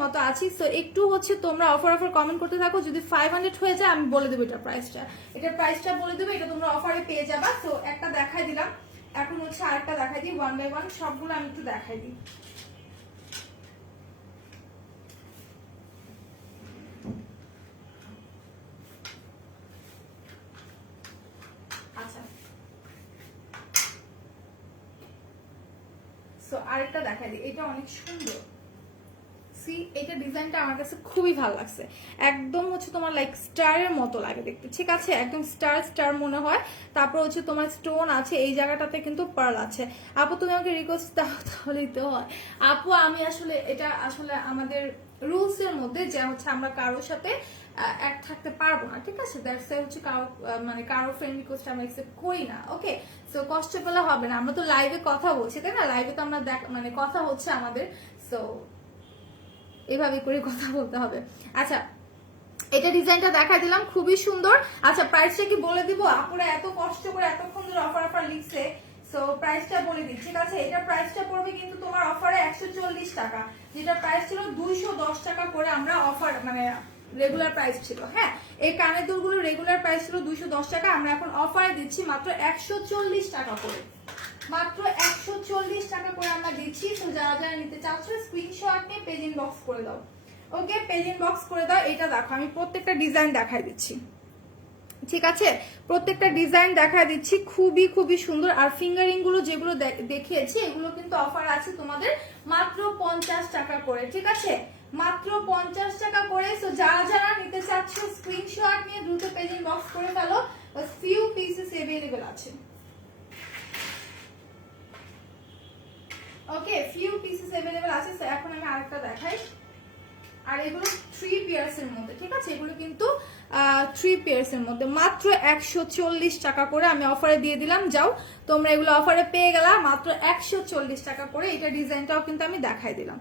মতো আছি, সো একটু হচ্ছে তোমরা অফার কমেন্ট করতে থাকো, যদি 500 হয়ে যায় আমি বলে দেবো এটার প্রাইসটা বলে দেবো, এটা তোমরা অফারে পেয়ে যাবা। সো একটা দেখাই দিলাম, এখন হচ্ছে আরেকটা দেখাই দিই, 1 বাই 1 সবগুলো আমি একটু দেখাই দিই। আচ্ছা, সো আরেকটা দেখাই দিই, এটা অনেক সুন্দর, সি এটা ডিজাইনটা আমার কাছে খুবই ভালো লাগছে, একদম হচ্ছে তোমার লাইক স্টারের মতো লাগে দেখতে, ঠিক আছে? একদম স্টার মনে হয়। তারপর হচ্ছে তোমার স্টোন আছে এই জায়গাটাতে, কিন্তু পার্ল আছে। আপু তুমি আমাকে রিকোয়েস্ট দাও তাহলেই তো হয়। আপু আমি আসলে এটা আসলে আমাদের রুলস এর মধ্যে যে হচ্ছে আমরা কারোর সাথে এক থাকতে পারবো না, ঠিক আছে? দ্যাটস হচ্ছে কারো মানে কারো ফ্রেন্ড রিকোয়েস্ট আমরা অ্যাকসেপ্ট করি না, ওকে? সো কষ্ট পেলে হবে না, আমরা তো লাইভে কথা বলছি, তাই না? লাইভে তো আমরা মানে কথা হচ্ছে আমাদের, সো এভাবে করে কথা বলতে হবে। আচ্ছা, এটা ডিজাইনটা দেখা দিলাম, খুবই সুন্দর। আচ্ছা, প্রাইসটা কি বলে দিব? আপুরা এত কষ্ট করে এতক্ষণ ধরে অফার লিখছে, সো প্রাইসটা বলে দিই, ঠিক আছে? এটা প্রাইসটা পড়বে কিন্তু তোমার অফারে 140 টাকা, যেটা প্রাইস ছিল 210 টাকা করে, আমরা অফার মানে রেগুলার প্রাইস ছিল, হ্যাঁ? এই কানের দুলগুলো রেগুলার প্রাইস ছিল 210 টাকা, আমরা এখন অফারে দিচ্ছি মাত্র 140 টাকা করে, মাত্র 140 টাকা করে আমরা দিচ্ছি। তো যারা যারা নিতে চাচ্ছ স্ক্রিনশট নিয়ে পেজ ইনবক্স করে দাও, ওকে? পেজ ইনবক্স করে দাও। এটা দেখো, আমি প্রত্যেকটা ডিজাইন দেখাই দিচ্ছি, ঠিক আছে? প্রত্যেকটা ডিজাইন দেখা দিচ্ছি, খুবই সুন্দর। আর ফিঙ্গারিং গুলো যেগুলো দেখিয়েছি এগুলো কিন্তু অফার আছে তোমাদের মাত্র 50 টাকা করে, ঠিক আছে? মাত্র 50 টাকা করে। সো যারা যারা নিতে চাচ্ছ স্ক্রিনশট নিয়ে দ্রুত পেজ ইনবক্স করে ফেলো, ফিউ পিসেস अवेलेबल আছে, ওকে? ফিউ পিসেস अवेलेबल আছে। সো এখন আমি আরেকটা দেখাই, আর এগুলো 3 পেয়ার্স এর মধ্যে, ঠিক আছে? এগুলো কিন্তু 3 পেয়ার্স এর মধ্যে মাত্র 140 টাকা করে আমি অফারে দিয়ে দিলাম। যাও তোমরা এগুলো অফারে পেয়ে গেলা মাত্র 140 টাকা করে। এটা ডিজাইনটাও কিন্তু আমি দেখাই দিলাম,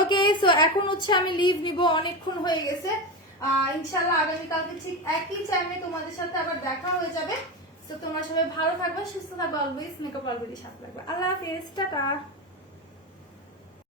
ওকে? সো এখন হচ্ছে আমি লিভ নিব, অনেকক্ষণ হয়ে গেছে। ইনশাআল্লাহ আগামীকালকে ঠিক একই টাইমে তোমাদের সাথে আবার দেখা হয়ে যাবে। সো তোমরা সবাই ভালো থাকবে, সুস্থ থাকবে, অলওয়েজ মেকআপ অলওয়েজ সাথে থাকবে। আল্লাহ হাফেজ, টাটা।